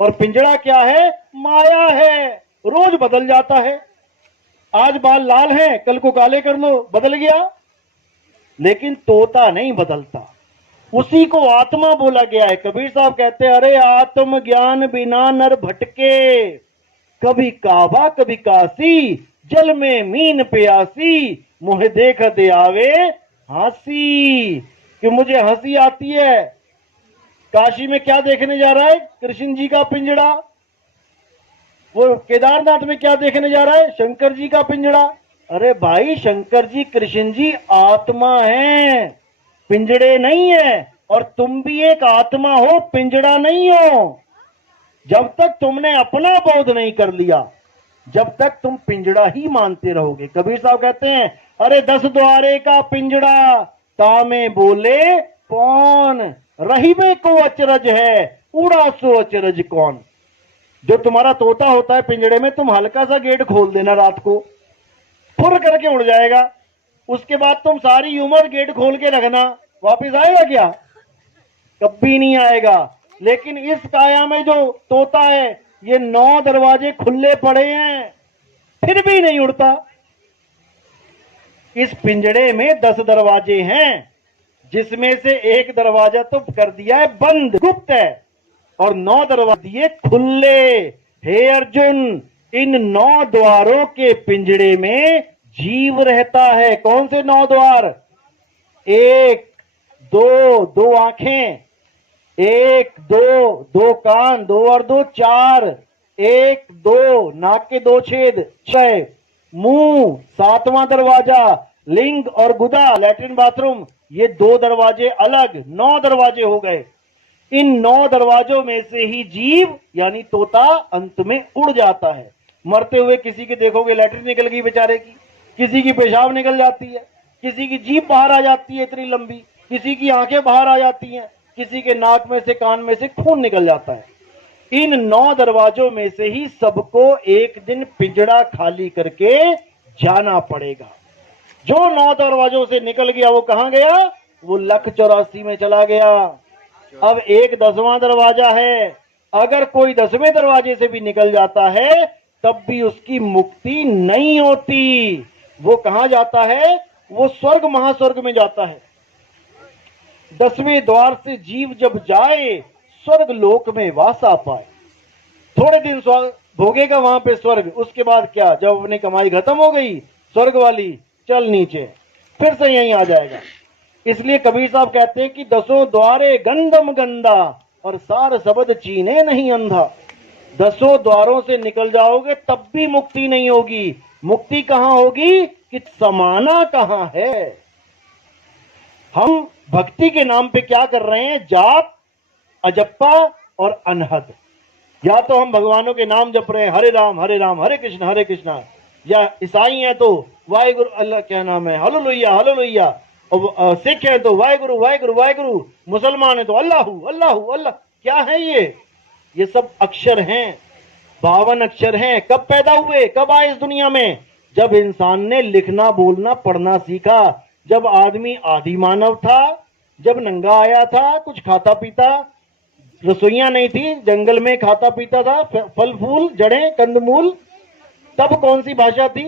और पिंजड़ा क्या है? माया है। रोज बदल जाता है। आज बाल लाल हैं, कल को काले कर लो, बदल गया। लेकिन तोता नहीं बदलता। उसी को आत्मा बोला गया है। कबीर साहब कहते हैं, अरे आत्म ज्ञान बिना नर भटके, कभी काबा कभी काशी, जल में मीन प्यासी, मुझे देख दे आवे हंसी। कि मुझे हंसी आती है। काशी में क्या देखने जा रहा है? कृष्ण जी का पिंजड़ा। वो केदारनाथ में क्या देखने जा रहा है? शंकर जी का पिंजड़ा। अरे भाई, शंकर जी कृष्ण जी आत्मा है, पिंजड़े नहीं है। और तुम भी एक आत्मा हो, पिंजड़ा नहीं हो। जब तक तुमने अपना बोध नहीं कर लिया, जब तक तुम पिंजड़ा ही मानते रहोगे। कबीर साहब कहते हैं, अरे 10 द्वारे का पिंजड़ा, तामे बोले कौन, रहीबे को अचरज है, उड़ा सो अचरज कौन। जो तुम्हारा तोता होता है पिंजड़े में, तुम हल्का सा गेट खोल देना रात को, फुर करके उड़ जाएगा। उसके बाद तुम सारी उम्र गेट खोल के रखना, वापिस आएगा क्या? कभी नहीं आएगा। लेकिन इस काया में जो तोता है, ये 9 दरवाजे खुले पड़े हैं, फिर भी नहीं उड़ता। इस पिंजड़े में 10 दरवाजे हैं, जिसमें से एक दरवाजा तो कर दिया है बंद, गुप्त है, और 9 दरवाजे दिए खुले। हे अर्जुन, इन 9 द्वारों के पिंजड़े में जीव रहता है। कौन से 9 द्वार? 1 2 2 आंखें, 1 2 2 कान, 2 और 2 4, 1 2 नाक के 2 छेद, 6 मुंह, 7वां दरवाजा लिंग और गुदा, लैट्रिन बाथरूम, ये 2 दरवाजे अलग, 9 दरवाजे हो गए। इन 9 दरवाजों में से ही जीव यानी तोता अंत में उड़ जाता है। मरते हुए किसी के देखोगे लैट्रिन निकल गई बेचारे की, किसी की पेशाब निकल जाती है, किसी की जीभ बाहर आ जाती है इतनी लंबी, किसी की आंखें बाहर आ जाती हैं, किसी के नाक में से, कान में से खून निकल जाता है। इन 9 दरवाजों में से ही सबको एक दिन पिंजड़ा खाली करके जाना पड़ेगा। जो 9 दरवाजों से निकल गया वो कहां गया? वो 1,84 में चला गया। अब एक 10वां दरवाजा है। अगर कोई 10वें दरवाजे से भी निकल जाता है, तब भी उसकी मुक्ति नहीं होती। वो कहां जाता है? वो स्वर्ग महास्वर्ग में जाता है। 10वें द्वार से जीव जब जाए, स्वर्ग लोक में वासा पाए, थोड़े दिन भोगेगा वहां पे स्वर्ग। उसके बाद क्या? जब अपनी कमाई खत्म हो गई स्वर्ग वाली, चल नीचे, फिर से यहीं आ जाएगा। इसलिए कबीर साहब कहते हैं कि 10 द्वारे गंदम गंदा, और सार शब्द चीने नहीं अंधा। 10 द्वारों से निकल जाओगे तब भी मुक्ति नहीं होगी। मुक्ति कहां होगी? कि समाना कहां है। हम भक्ति के नाम पे क्या कर रहे हैं? जाप, अजप्पा और अनहद। या तो हम भगवानों के नाम जप रहे हैं, हरे राम हरे कृष्णा, या ईसाई हैं तो वाहेगुरु, अल्लाह क्या नाम है, हालेलुया हालेलुया, और सिख हैं तो वाहेगुरु वाहेगुरु वाहेगुरु, मुसलमान है तो अल्लाहू अल्लाहू अल्लाह। क्या है ये सब अक्षर हैं। 52 अक्षर हैं। कब पैदा हुए, कब आए इस दुनिया में? जब इंसान ने लिखना बोलना पढ़ना सीखा, जब आदमी आदि मानव था, जब नंगा आया था, कुछ खाता पीता, रसोइयां नहीं थी, जंगल में खाता पीता था, फल फूल जड़ें कंदमूल। तब कौन सी भाषा थी?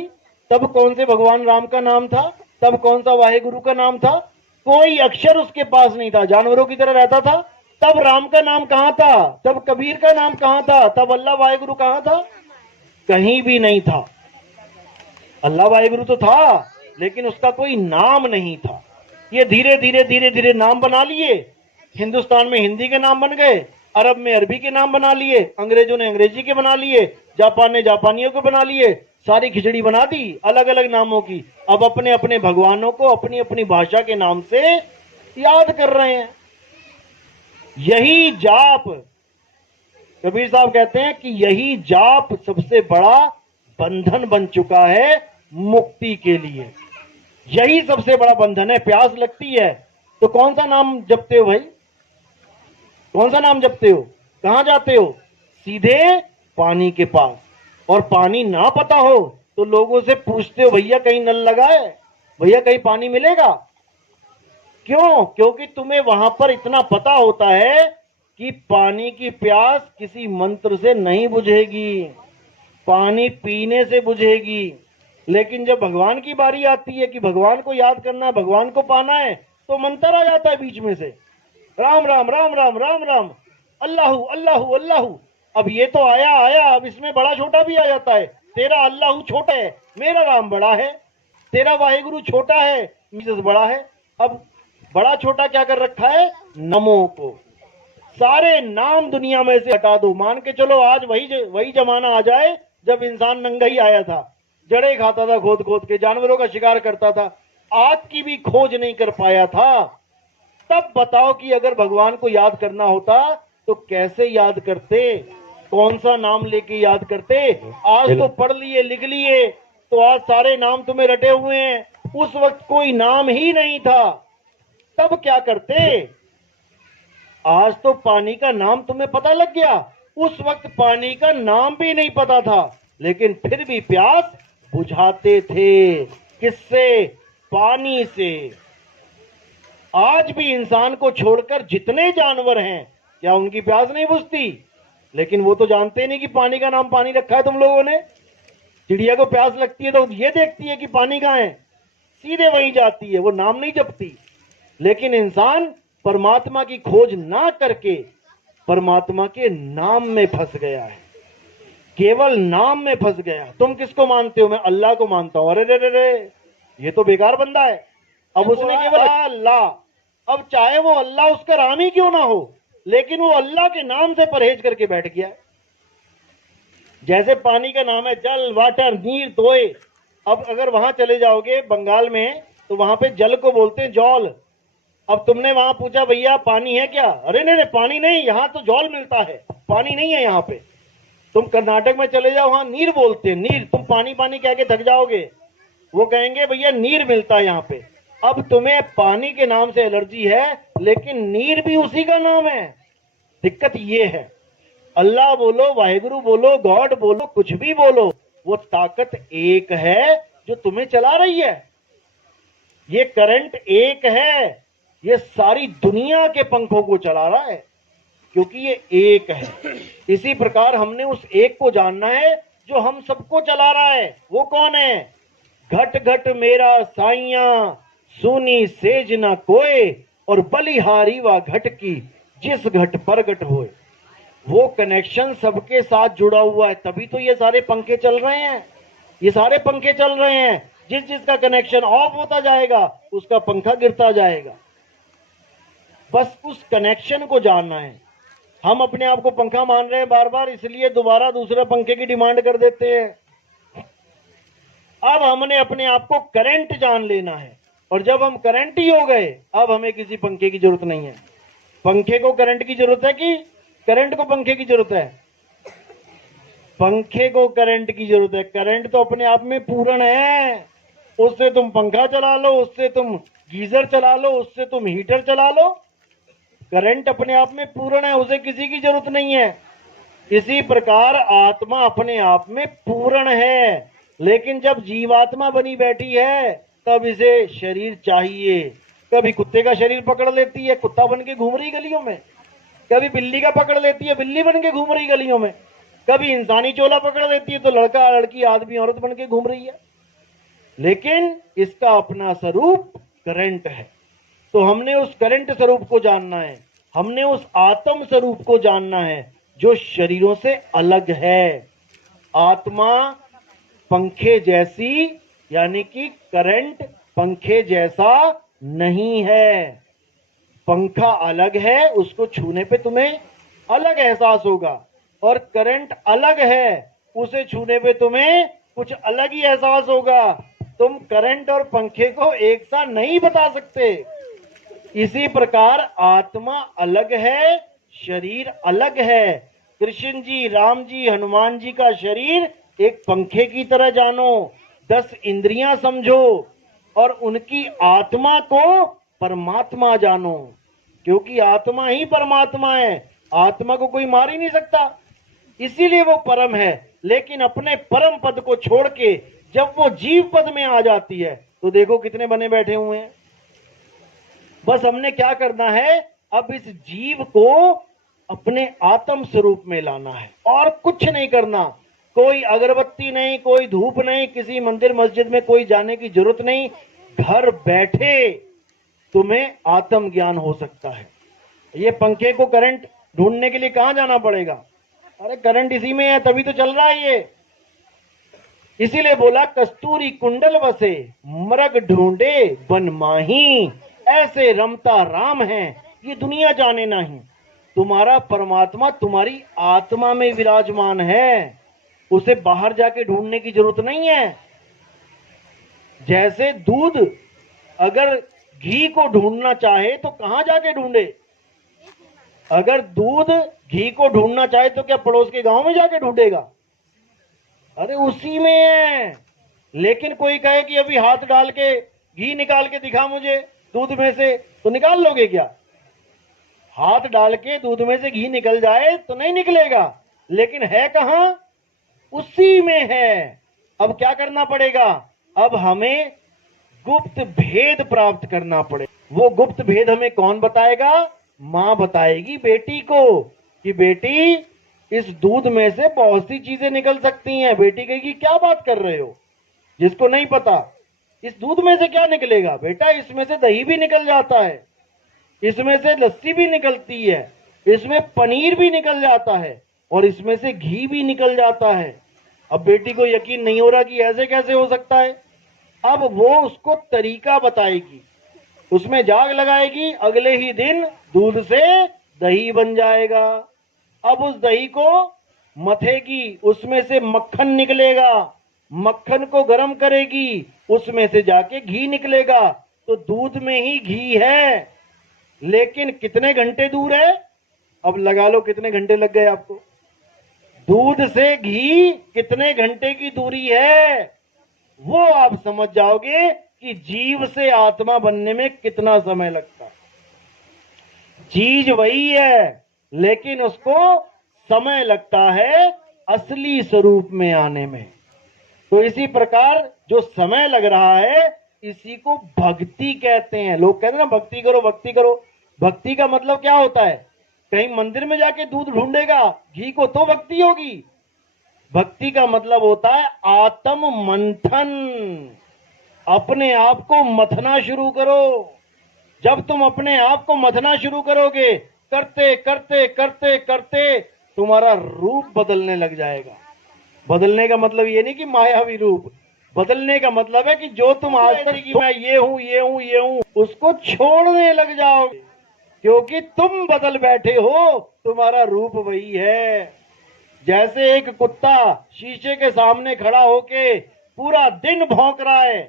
तब कौन से भगवान राम का नाम था? तब कौन सा वाहेगुरु का नाम था? कोई अक्षर उसके पास नहीं था, जानवरों की तरह रहता था। तब राम का नाम कहां था? तब कबीर का नाम कहां था? तब अल्लाह वाहेगुरु कहां था? कहीं भी नहीं था। अल्लाह वाहेगुरु तो था, लेकिन उसका कोई नाम नहीं था। ये धीरे धीरे धीरे धीरे नाम बना लिए। हिंदुस्तान में हिंदी के नाम बन गए, अरब में अरबी के नाम बना लिए, अंग्रेजों ने अंग्रेजी के बना लिए, जापान ने जापानियों के बना लिए, सारी खिचड़ी बना दी अलग अलग नामों की। अब अपने अपने भगवानों को अपनी अपनी भाषा के नाम से याद कर रहे हैं। यही जाप, कबीर साहब कहते हैं कि यही जाप सबसे बड़ा बंधन बन चुका है मुक्ति के लिए। यही सबसे बड़ा बंधन है। प्यास लगती है तो कौन सा नाम जपते हो भाई? कौन सा नाम जपते हो? कहां जाते हो? सीधे पानी के पास। और पानी ना पता हो तो लोगों से पूछते हो, भैया कहीं नल लगा है, भैया कहीं पानी मिलेगा? क्यों? क्योंकि तुम्हें वहां पर इतना पता होता है कि पानी की प्यास किसी मंत्र से नहीं बुझेगी, पानी पीने से बुझेगी। लेकिन जब भगवान की बारी आती है कि भगवान को याद करना है, भगवान को पाना है, तो मंत्र आ जाता है बीच में से, राम राम राम राम राम राम, अल्लाहू अल्लाहू अल्लाहू। अब ये तो आया आया, अब इसमें बड़ा छोटा भी आ जाता है। तेरा अल्लाहू छोटा है, मेरा राम बड़ा है। तेरा वाहेगुरु छोटा है, मिसेस बड़ा है। अब बड़ा छोटा क्या कर रखा है? नमो को। सारे नाम दुनिया में से हटा दो। मान के चलो आज वही जमाना आ जाए जब इंसान नंगा ही आया था, जड़े खाता था खोद खोद के, जानवरों का शिकार करता था, आग की भी खोज नहीं कर पाया था। तब बताओ कि अगर भगवान को याद करना होता तो कैसे याद करते? कौन सा नाम लेके याद करते? आज तो पढ़ लिए लिख लिए तो आज सारे नाम तुम्हें रटे हुए हैं। उस वक्त कोई नाम ही नहीं था, तब क्या करते? आज तो पानी का नाम तुम्हें पता लग गया, उस वक्त पानी का नाम भी नहीं पता था, लेकिन फिर भी प्यास बुझाते थे। किससे? पानी से। आज भी इंसान को छोड़कर जितने जानवर हैं, क्या उनकी प्यास नहीं बुझती? लेकिन वो तो जानते नहीं कि पानी का नाम पानी रखा है तुम लोगों ने। चिड़िया को प्यास लगती है तो ये देखती है कि पानी कहां है, सीधे वहीं जाती है, वो नाम नहीं जपती। लेकिन इंसान परमात्मा की खोज ना करके परमात्मा के नाम में फंस गया है, केवल नाम में फंस गया। तुम किसको मानते हो? मैं अल्लाह को मानता हूं। अरे रे रे रे, ये तो बेकार बंदा है। अब उसने केवल अल्लाह, अब चाहे वो अल्लाह उसका राम ही क्यों ना हो, लेकिन वो अल्लाह के नाम से परहेज करके बैठ गया। जैसे पानी का नाम है जल, वाटर, नीर, तोय। अब अगर वहां चले जाओगे बंगाल में तो वहां पे जल को बोलते हैं जौल। अब तुमने वहां पूछा भैया पानी है क्या? अरे नहीं पानी नहीं, यहाँ तो जौल मिलता है, पानी नहीं है यहाँ पे। तुम कर्नाटक में चले जाओ, वहां नीर बोलते हैं, नीर। तुम पानी पानी कह के थक जाओगे, वो कहेंगे भैया नीर मिलता है यहाँ पे। अब तुम्हें पानी के नाम से एलर्जी है, लेकिन नीर भी उसी का नाम है। दिक्कत ये है, अल्लाह बोलो, वाहेगुरु बोलो, गॉड बोलो, कुछ भी बोलो, वो ताकत एक है जो तुम्हें चला रही है। ये करंट एक है, ये सारी दुनिया के पंखों को चला रहा है, क्योंकि ये एक है। इसी प्रकार हमने उस एक को जानना है जो हम सबको चला रहा है। वो कौन है? घट घट मेरा साइया, सुनी सेज न कोय, और बलिहारी व घट की, जिस घट प्रगट होए। वो कनेक्शन सबके साथ जुड़ा हुआ है, तभी तो ये सारे पंखे चल रहे हैं। ये सारे पंखे चल रहे हैं, जिस जिसका कनेक्शन ऑफ होता जाएगा उसका पंखा गिरता जाएगा। बस उस कनेक्शन को जानना है। हम अपने आप को पंखा मान रहे हैं बार बार, इसलिए दोबारा दूसरे पंखे की डिमांड कर देते हैं। अब हमने अपने आप को करंट जान लेना है, और जब हम करंट ही हो गए, अब हमें किसी पंखे की जरूरत नहीं है। पंखे को करंट की जरूरत है कि करंट को पंखे की जरूरत है? पंखे को करंट की जरूरत है। करंट तो अपने आप में पूर्ण है, उससे तुम पंखा चला लो, उससे तुम गीजर चला लो, उससे तुम हीटर चला लो। करंट अपने आप में पूर्ण है, उसे किसी की जरूरत नहीं है। इसी प्रकार आत्मा अपने आप में पूर्ण है, लेकिन जब जीवात्मा बनी बैठी है तब इसे शरीर चाहिए। कभी कुत्ते का शरीर पकड़ लेती है, कुत्ता बन के घूम रही गलियों में। कभी बिल्ली का पकड़ लेती है, बिल्ली बन के घूम रही गलियों में। कभी इंसानी चोला पकड़ लेती है तो लड़का लड़की आदमी औरत बन के घूम रही है। लेकिन इसका अपना स्वरूप करंट है। तो हमने उस करंट स्वरूप को जानना है, हमने उस आत्म स्वरूप को जानना है जो शरीरों से अलग है। आत्मा पंखे जैसी, यानी कि करंट पंखे जैसा नहीं है। पंखा अलग है, उसको छूने पे तुम्हें अलग एहसास होगा, और करंट अलग है, उसे छूने पे तुम्हें कुछ अलग ही एहसास होगा। तुम करंट और पंखे को एक साथ नहीं बता सकते। इसी प्रकार आत्मा अलग है, शरीर अलग है। कृष्ण जी, राम जी, हनुमान जी का शरीर एक पंखे की तरह जानो, 10 इंद्रियां समझो, और उनकी आत्मा को परमात्मा जानो, क्योंकि आत्मा ही परमात्मा है। आत्मा को कोई मार ही नहीं सकता, इसीलिए वो परम है। लेकिन अपने परम पद को छोड़ के जब वो जीव पद में आ जाती है तो देखो कितने बने बैठे हुए हैं। बस हमने क्या करना है, अब इस जीव को अपने आत्म स्वरूप में लाना है, और कुछ नहीं करना। कोई अगरबत्ती नहीं, कोई धूप नहीं, किसी मंदिर मस्जिद में कोई जाने की जरूरत नहीं। घर बैठे तुम्हें आत्म ज्ञान हो सकता है। ये पंखे को करंट ढूंढने के लिए कहां जाना पड़ेगा? अरे करंट इसी में है, तभी तो चल रहा है ये। इसीलिए बोला कस्तूरी कुंडल बसे, मृग ढूंढे बन माही, ऐसे रमता राम है ये दुनिया जाने नहीं। तुम्हारा परमात्मा तुम्हारी आत्मा में विराजमान है, उसे बाहर जाके ढूंढने की जरूरत नहीं है। जैसे दूध अगर घी को ढूंढना चाहे तो कहां जाके ढूंढे? अगर दूध घी को ढूंढना चाहे तो क्या पड़ोस के गांव में जाके ढूंढेगा? अरे उसी में है। लेकिन कोई कहे कि अभी हाथ डाल के घी निकाल के दिखा मुझे दूध में से, तो निकाल लोगे क्या? हाथ डाल के दूध में से घी निकल जाए तो नहीं निकलेगा, लेकिन है कहां? उसी में है। अब क्या करना पड़ेगा? अब हमें गुप्त भेद प्राप्त करना पड़ेगा। वो गुप्त भेद हमें कौन बताएगा? मां बताएगी बेटी को कि बेटी इस दूध में से बहुत सी चीजें निकल सकती हैं। बेटी कहेगी क्या बात कर रहे हो? जिसको नहीं पता इस दूध में से क्या निकलेगा, बेटा इसमें से दही भी निकल जाता है, इसमें से लस्सी भी निकलती है, इसमें पनीर भी निकल जाता है, और इसमें से घी भी निकल जाता है। अब बेटी को यकीन नहीं हो रहा कि ऐसे कैसे हो सकता है। अब वो उसको तरीका बताएगी, उसमें जाग लगाएगी, अगले ही दिन दूध से दही बन जाएगा। अब उस दही को मथेगी, उसमें से मक्खन निकलेगा, मक्खन को गर्म करेगी, उसमें से जाके घी निकलेगा। तो दूध में ही घी है, लेकिन कितने घंटे दूर है? अब लगा लो कितने घंटे लग गए आपको। दूध से घी कितने घंटे की दूरी है, वो आप समझ जाओगे कि जीव से आत्मा बनने में कितना समय लगता है। चीज वही है, लेकिन उसको समय लगता है असली स्वरूप में आने में। तो इसी प्रकार जो समय लग रहा है इसी को भक्ति कहते हैं। लोग कहते हैं ना भक्ति करो भक्ति करो। भक्ति का मतलब क्या होता है? कहीं मंदिर में जाके दूध ढूंढेगा घी को तो भक्ति होगी। भक्ति का मतलब होता है आत्म मंथन। अपने आप को मथना शुरू करो। जब तुम अपने आप को मथना शुरू करोगे, करते करते करते करते तुम्हारा रूप बदलने लग जाएगा। बदलने का मतलब ये नहीं कि मायावी रूप, बदलने का मतलब है कि जो तुम आज तक कि मैं ये हूं ये हूं ये हूं, उसको छोड़ने लग जाओगे, क्योंकि तुम बदल बैठे हो, तुम्हारा रूप वही है। जैसे एक कुत्ता शीशे के सामने खड़ा होके पूरा दिन भौंक रहा है,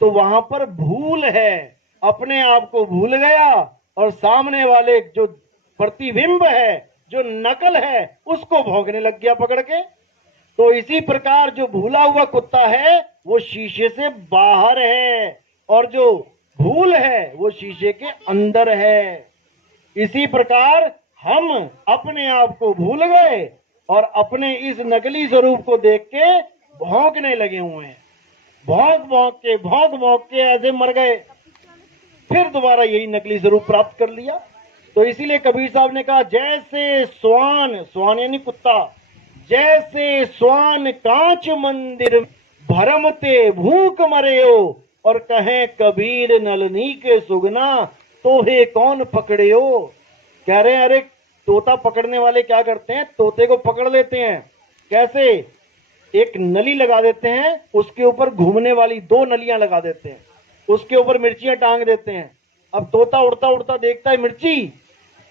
तो वहां पर भूल है, अपने आप को भूल गया और सामने वाले जो प्रतिबिंब है, जो नकल है, उसको भौंकने लग गया पकड़ के। तो इसी प्रकार जो भूला हुआ कुत्ता है वो शीशे से बाहर है, और जो भूल है वो शीशे के अंदर है। इसी प्रकार हम अपने आप को भूल गए और अपने इस नकली स्वरूप को देख के भौंकने लगे हुए हैं। भौंक भौंक के ऐसे मर गए, फिर दोबारा यही नकली स्वरूप प्राप्त कर लिया। तो इसीलिए कबीर साहब ने कहा, जैसे स्वान, स्वान यानी कुत्ता, जैसे स्वान कांच मंदिर भरमते भूख मरे हो, और कहें कबीर नलनी के सुगना तोहे कौन पकड़े हो। कह रहे हैं, अरे तोता पकड़ने वाले क्या करते हैं, तोते को पकड़ लेते हैं। कैसे? एक नली लगा देते हैं, उसके ऊपर घूमने वाली 2 नलियां लगा देते हैं, उसके ऊपर मिर्चियां टांग देते हैं। अब तोता उड़ता उड़ता देखता है मिर्ची,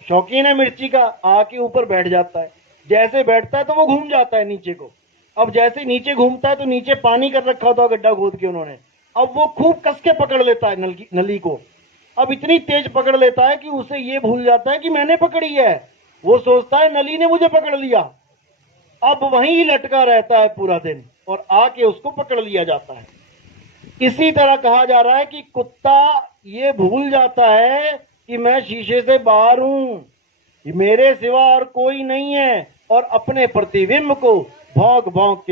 शौकीन है मिर्ची का, आके ऊपर बैठ जाता है। जैसे बैठता है तो वो घूम जाता है नीचे को। अब जैसे नीचे घूमता है तो नीचे पानी कर रखा होता है गड्ढा खोद के उन्होंने, अब वो खूब कस के पकड़ लेता है नली को। अब इतनी तेज पकड़ लेता है कि उसे ये भूल जाता है कि मैंने पकड़ी है, वो सोचता है नली ने मुझे पकड़ लिया। अब वहीं लटका रहता है पूरा दिन और आके उसको पकड़ लिया जाता है। इसी तरह कहा जा रहा है कि कुत्ता ये भूल जाता है कि मैं शीशे से बाहर हूं, मेरे सिवा और कोई नहीं है, और अपने प्रतिबिंब को भौंक भौंक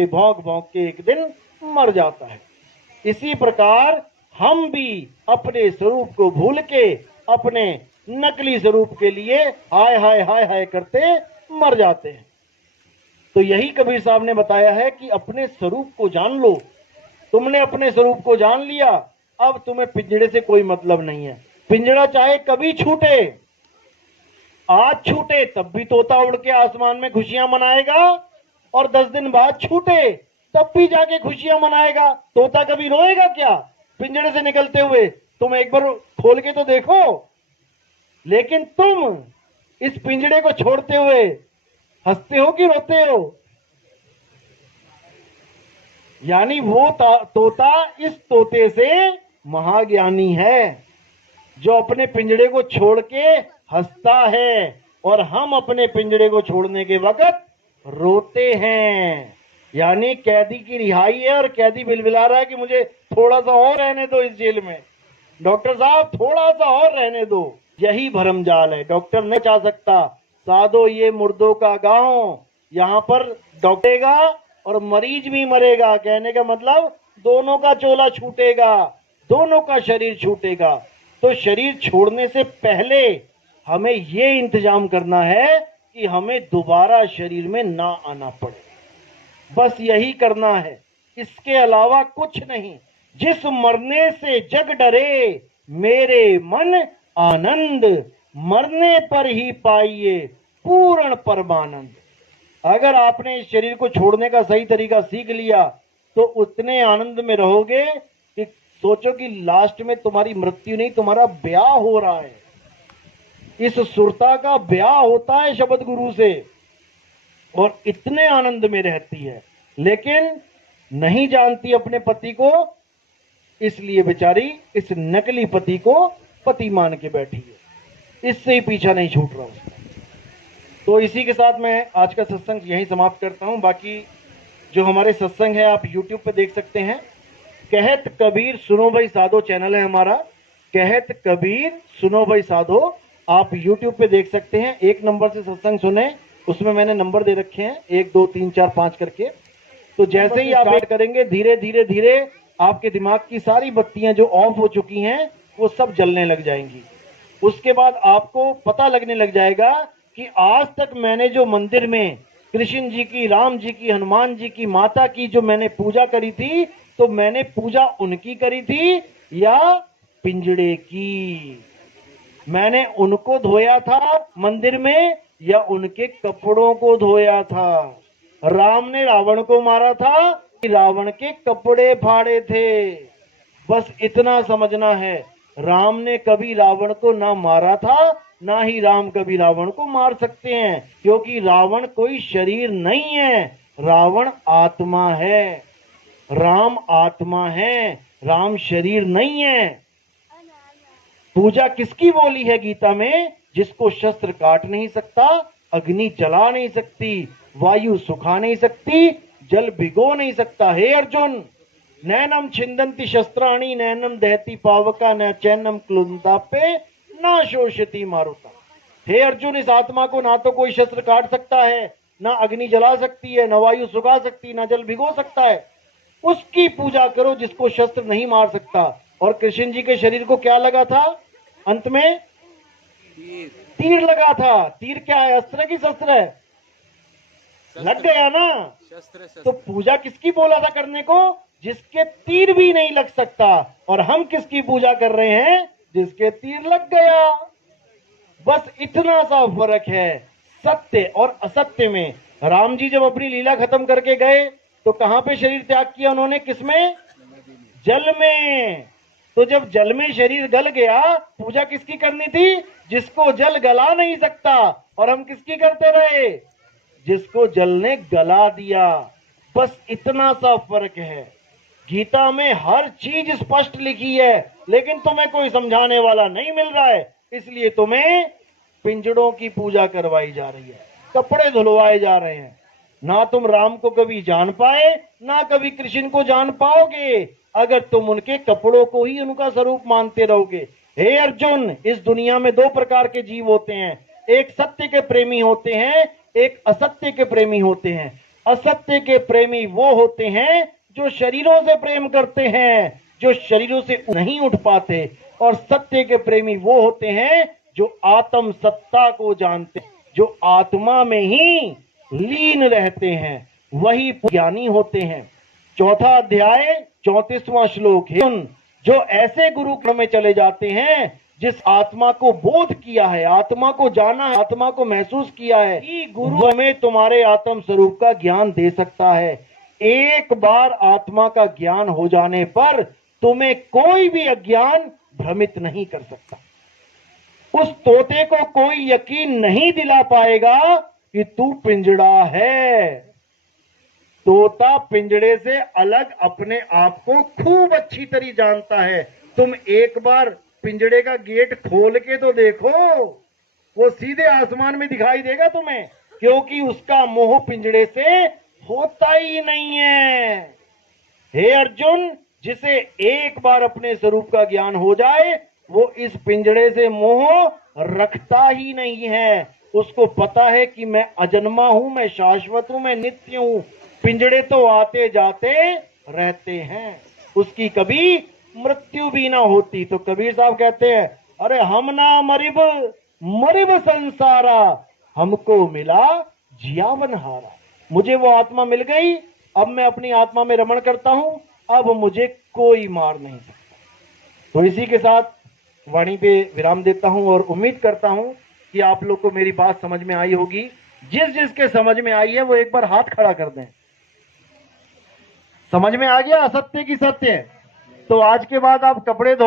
के एक दिन मर जाता है। इसी प्रकार हम भी अपने स्वरूप को भूल के अपने नकली स्वरूप के लिए हाय हाय हाय हाय करते मर जाते हैं। तो यही कबीर साहब ने बताया है कि अपने स्वरूप को जान लो। तुमने अपने स्वरूप को जान लिया, अब तुम्हें पिंजड़े से कोई मतलब नहीं है। पिंजड़ा चाहे कभी छूटे, आज छूटे तब भी तोता उड़ के आसमान में खुशियां मनाएगा, और 10 दिन बाद छूटे तब भी जाके खुशियां मनाएगा। तोता कभी रोएगा क्या पिंजड़े से निकलते हुए? तुम एक बार खोल के तो देखो। लेकिन तुम इस पिंजड़े को छोड़ते हुए हंसते हो कि रोते हो? यानी वो तोता इस तोते से महाज्ञानी है, जो अपने पिंजड़े को छोड़ के हंसता है, और हम अपने पिंजड़े को छोड़ने के वक्त रोते हैं। यानी कैदी की रिहाई है और कैदी बिलबिला रहा है कि मुझे थोड़ा सा और रहने दो इस जेल में, डॉक्टर साहब थोड़ा सा और रहने दो। यही भरमजाल है। डॉक्टर नहीं चाह सकता साधो ये मुर्दों का गांव, यहाँ पर डॉक्टेगा और मरीज भी मरेगा। कहने का मतलब दोनों का चोला छूटेगा, दोनों का शरीर छूटेगा। तो शरीर छोड़ने से पहले हमें ये इंतजाम करना है कि हमें दोबारा शरीर में ना आना पड़े। बस यही करना है, इसके अलावा कुछ नहीं। जिस मरने से जग डरे मेरे मन आनंद, मरने पर ही पाइए पूर्ण परमानंद। अगर आपने इस शरीर को छोड़ने का सही तरीका सीख लिया तो उतने आनंद में रहोगे कि सोचो कि लास्ट में तुम्हारी मृत्यु नहीं, तुम्हारा ब्याह हो रहा है। इस सुरता का ब्याह होता है शब्द गुरु से, और इतने आनंद में रहती है, लेकिन नहीं जानती अपने पति को, इसलिए बेचारी इस नकली पति को पति मान के बैठी है, इससे ही पीछा नहीं छूट रहा उसका। तो इसी के साथ मैं आज का सत्संग यहीं समाप्त करता हूं। बाकी जो हमारे सत्संग है आप YouTube पे देख सकते हैं। कहत कबीर सुनो भाई साधो चैनल है हमारा, कहत कबीर सुनो भाई साधो, आप YouTube पे देख सकते हैं। 1 नंबर से सत्संग सुने, उसमें मैंने नंबर दे रखे हैं 1 2 3 4 5 करके। तो जैसे ही आप ऐड करेंगे धीरे धीरे धीरे आपके दिमाग की सारी बत्तियां जो ऑफ हो चुकी हैं वो सब जलने लग जाएंगी। उसके बाद आपको पता लगने लग जाएगा कि आज तक मैंने जो मंदिर में कृष्ण जी की, राम जी की, हनुमान जी की, माता की जो मैंने पूजा करी थी, तो मैंने पूजा उनकी करी थी या पिंजड़े की? मैंने उनको धोया था मंदिर में या उनके कपड़ों को धोया था? राम ने रावण को मारा था कि रावण के कपड़े फाड़े थे? बस इतना समझना है, राम ने कभी रावण को ना मारा था, ना ही राम कभी रावण को मार सकते हैं, क्योंकि रावण कोई शरीर नहीं है, रावण आत्मा है, राम आत्मा है, राम शरीर नहीं है। पूजा किसकी बोली है गीता में? जिसको शस्त्र काट नहीं सकता, अग्नि जला नहीं सकती, वायु सुखा नहीं सकती, जल भिगो नहीं सकता। हे अर्जुन, नैनम छिंदंती शस्त्राणि नैनम दहती पावका न चैनम क्लुंतापे न शोषति मारुता। हे अर्जुन, इस आत्मा को ना तो कोई शस्त्र काट सकता है, ना अग्नि जला सकती है, ना वायु सुखा सकती है, ना जल भिगो सकता है। उसकी पूजा करो जिसको शस्त्र नहीं मार सकता। और कृष्ण जी के शरीर को क्या लगा था? अंत में तीर लगा था। तीर क्या है? अस्त्र की शस्त्र है? लग गया ना। तो पूजा किसकी बोला था करने को? जिसके तीर भी नहीं लग सकता। और हम किसकी पूजा कर रहे हैं? जिसके तीर लग गया। बस इतना सा फर्क है सत्य और असत्य में। राम जी जब अपनी लीला खत्म करके गए तो कहां पे शरीर त्याग किया उन्होंने? किसमें? जल में। तो जब जल में शरीर गल गया, पूजा किसकी करनी थी? जिसको जल गला नहीं सकता। और हम किसकी करते रहे? जिसको जल ने गला दिया। बस इतना सा फर्क है। गीता में हर चीज स्पष्ट लिखी है, लेकिन तुम्हें कोई समझाने वाला नहीं मिल रहा है, इसलिए तुम्हें पिंजड़ों की पूजा करवाई जा रही है, कपड़े धुलवाए जा रहे हैं। ना तुम राम को कभी जान पाए, ना कभी कृष्ण को जान पाओगे, अगर तुम उनके कपड़ों को ही उनका स्वरूप मानते रहोगे। हे अर्जुन, इस दुनिया में दो प्रकार के जीव होते हैं। एक सत्य के प्रेमी होते हैं, एक असत्य के प्रेमी होते हैं। असत्य के प्रेमी वो होते हैं जो शरीरों से प्रेम करते हैं, जो शरीरों से नहीं उठ पाते। और सत्य के प्रेमी वो होते हैं जो आत्म सत्ता को जानते, जो आत्मा में ही लीन रहते हैं, वही ज्ञानी होते हैं। चौथा अध्याय 34वां श्लोक है। जो ऐसे गुरुकुल में चले जाते हैं जिस आत्मा को बोध किया है, आत्मा को जाना है, आत्मा को महसूस किया है कि गुरु में तुम्हारे आत्म स्वरूप का ज्ञान दे सकता है। एक बार आत्मा का ज्ञान हो जाने पर तुम्हें कोई भी अज्ञान भ्रमित नहीं कर सकता। उस तोते को कोई यकीन नहीं दिला पाएगा कि तू पिंजड़ा है। तोता पिंजड़े से अलग अपने आप को खूब अच्छी तरह जानता है। तुम एक बार पिंजड़े का गेट खोल के तो देखो, वो सीधे आसमान में दिखाई देगा तुम्हें, क्योंकि उसका मोह पिंजड़े से होता ही नहीं है। हे अर्जुन, जिसे एक बार अपने स्वरूप का ज्ञान हो जाए, वो इस पिंजड़े से मोह रखता ही नहीं है। उसको पता है कि मैं अजन्मा हूं, मैं शाश्वत हूं, मैं नित्य हूं। पिंजड़े तो आते जाते रहते हैं, उसकी कभी मृत्यु भी ना होती। तो कबीर साहब कहते हैं, अरे हम ना मरिब मरिब संसारा, हमको मिला जियावन हारा। मुझे वो आत्मा मिल गई, अब मैं अपनी आत्मा में रमण करता हूं, अब मुझे कोई मार नहीं सकता। तो इसी के साथ वाणी पे विराम देता हूं और उम्मीद करता हूं कि आप लोग को मेरी बात समझ में आई होगी। जिस जिसके समझ में आई है वो एक बार हाथ खड़ा कर दें। समझ में आ गया असत्य की सत्य? तो आज के बाद आप कपड़े धो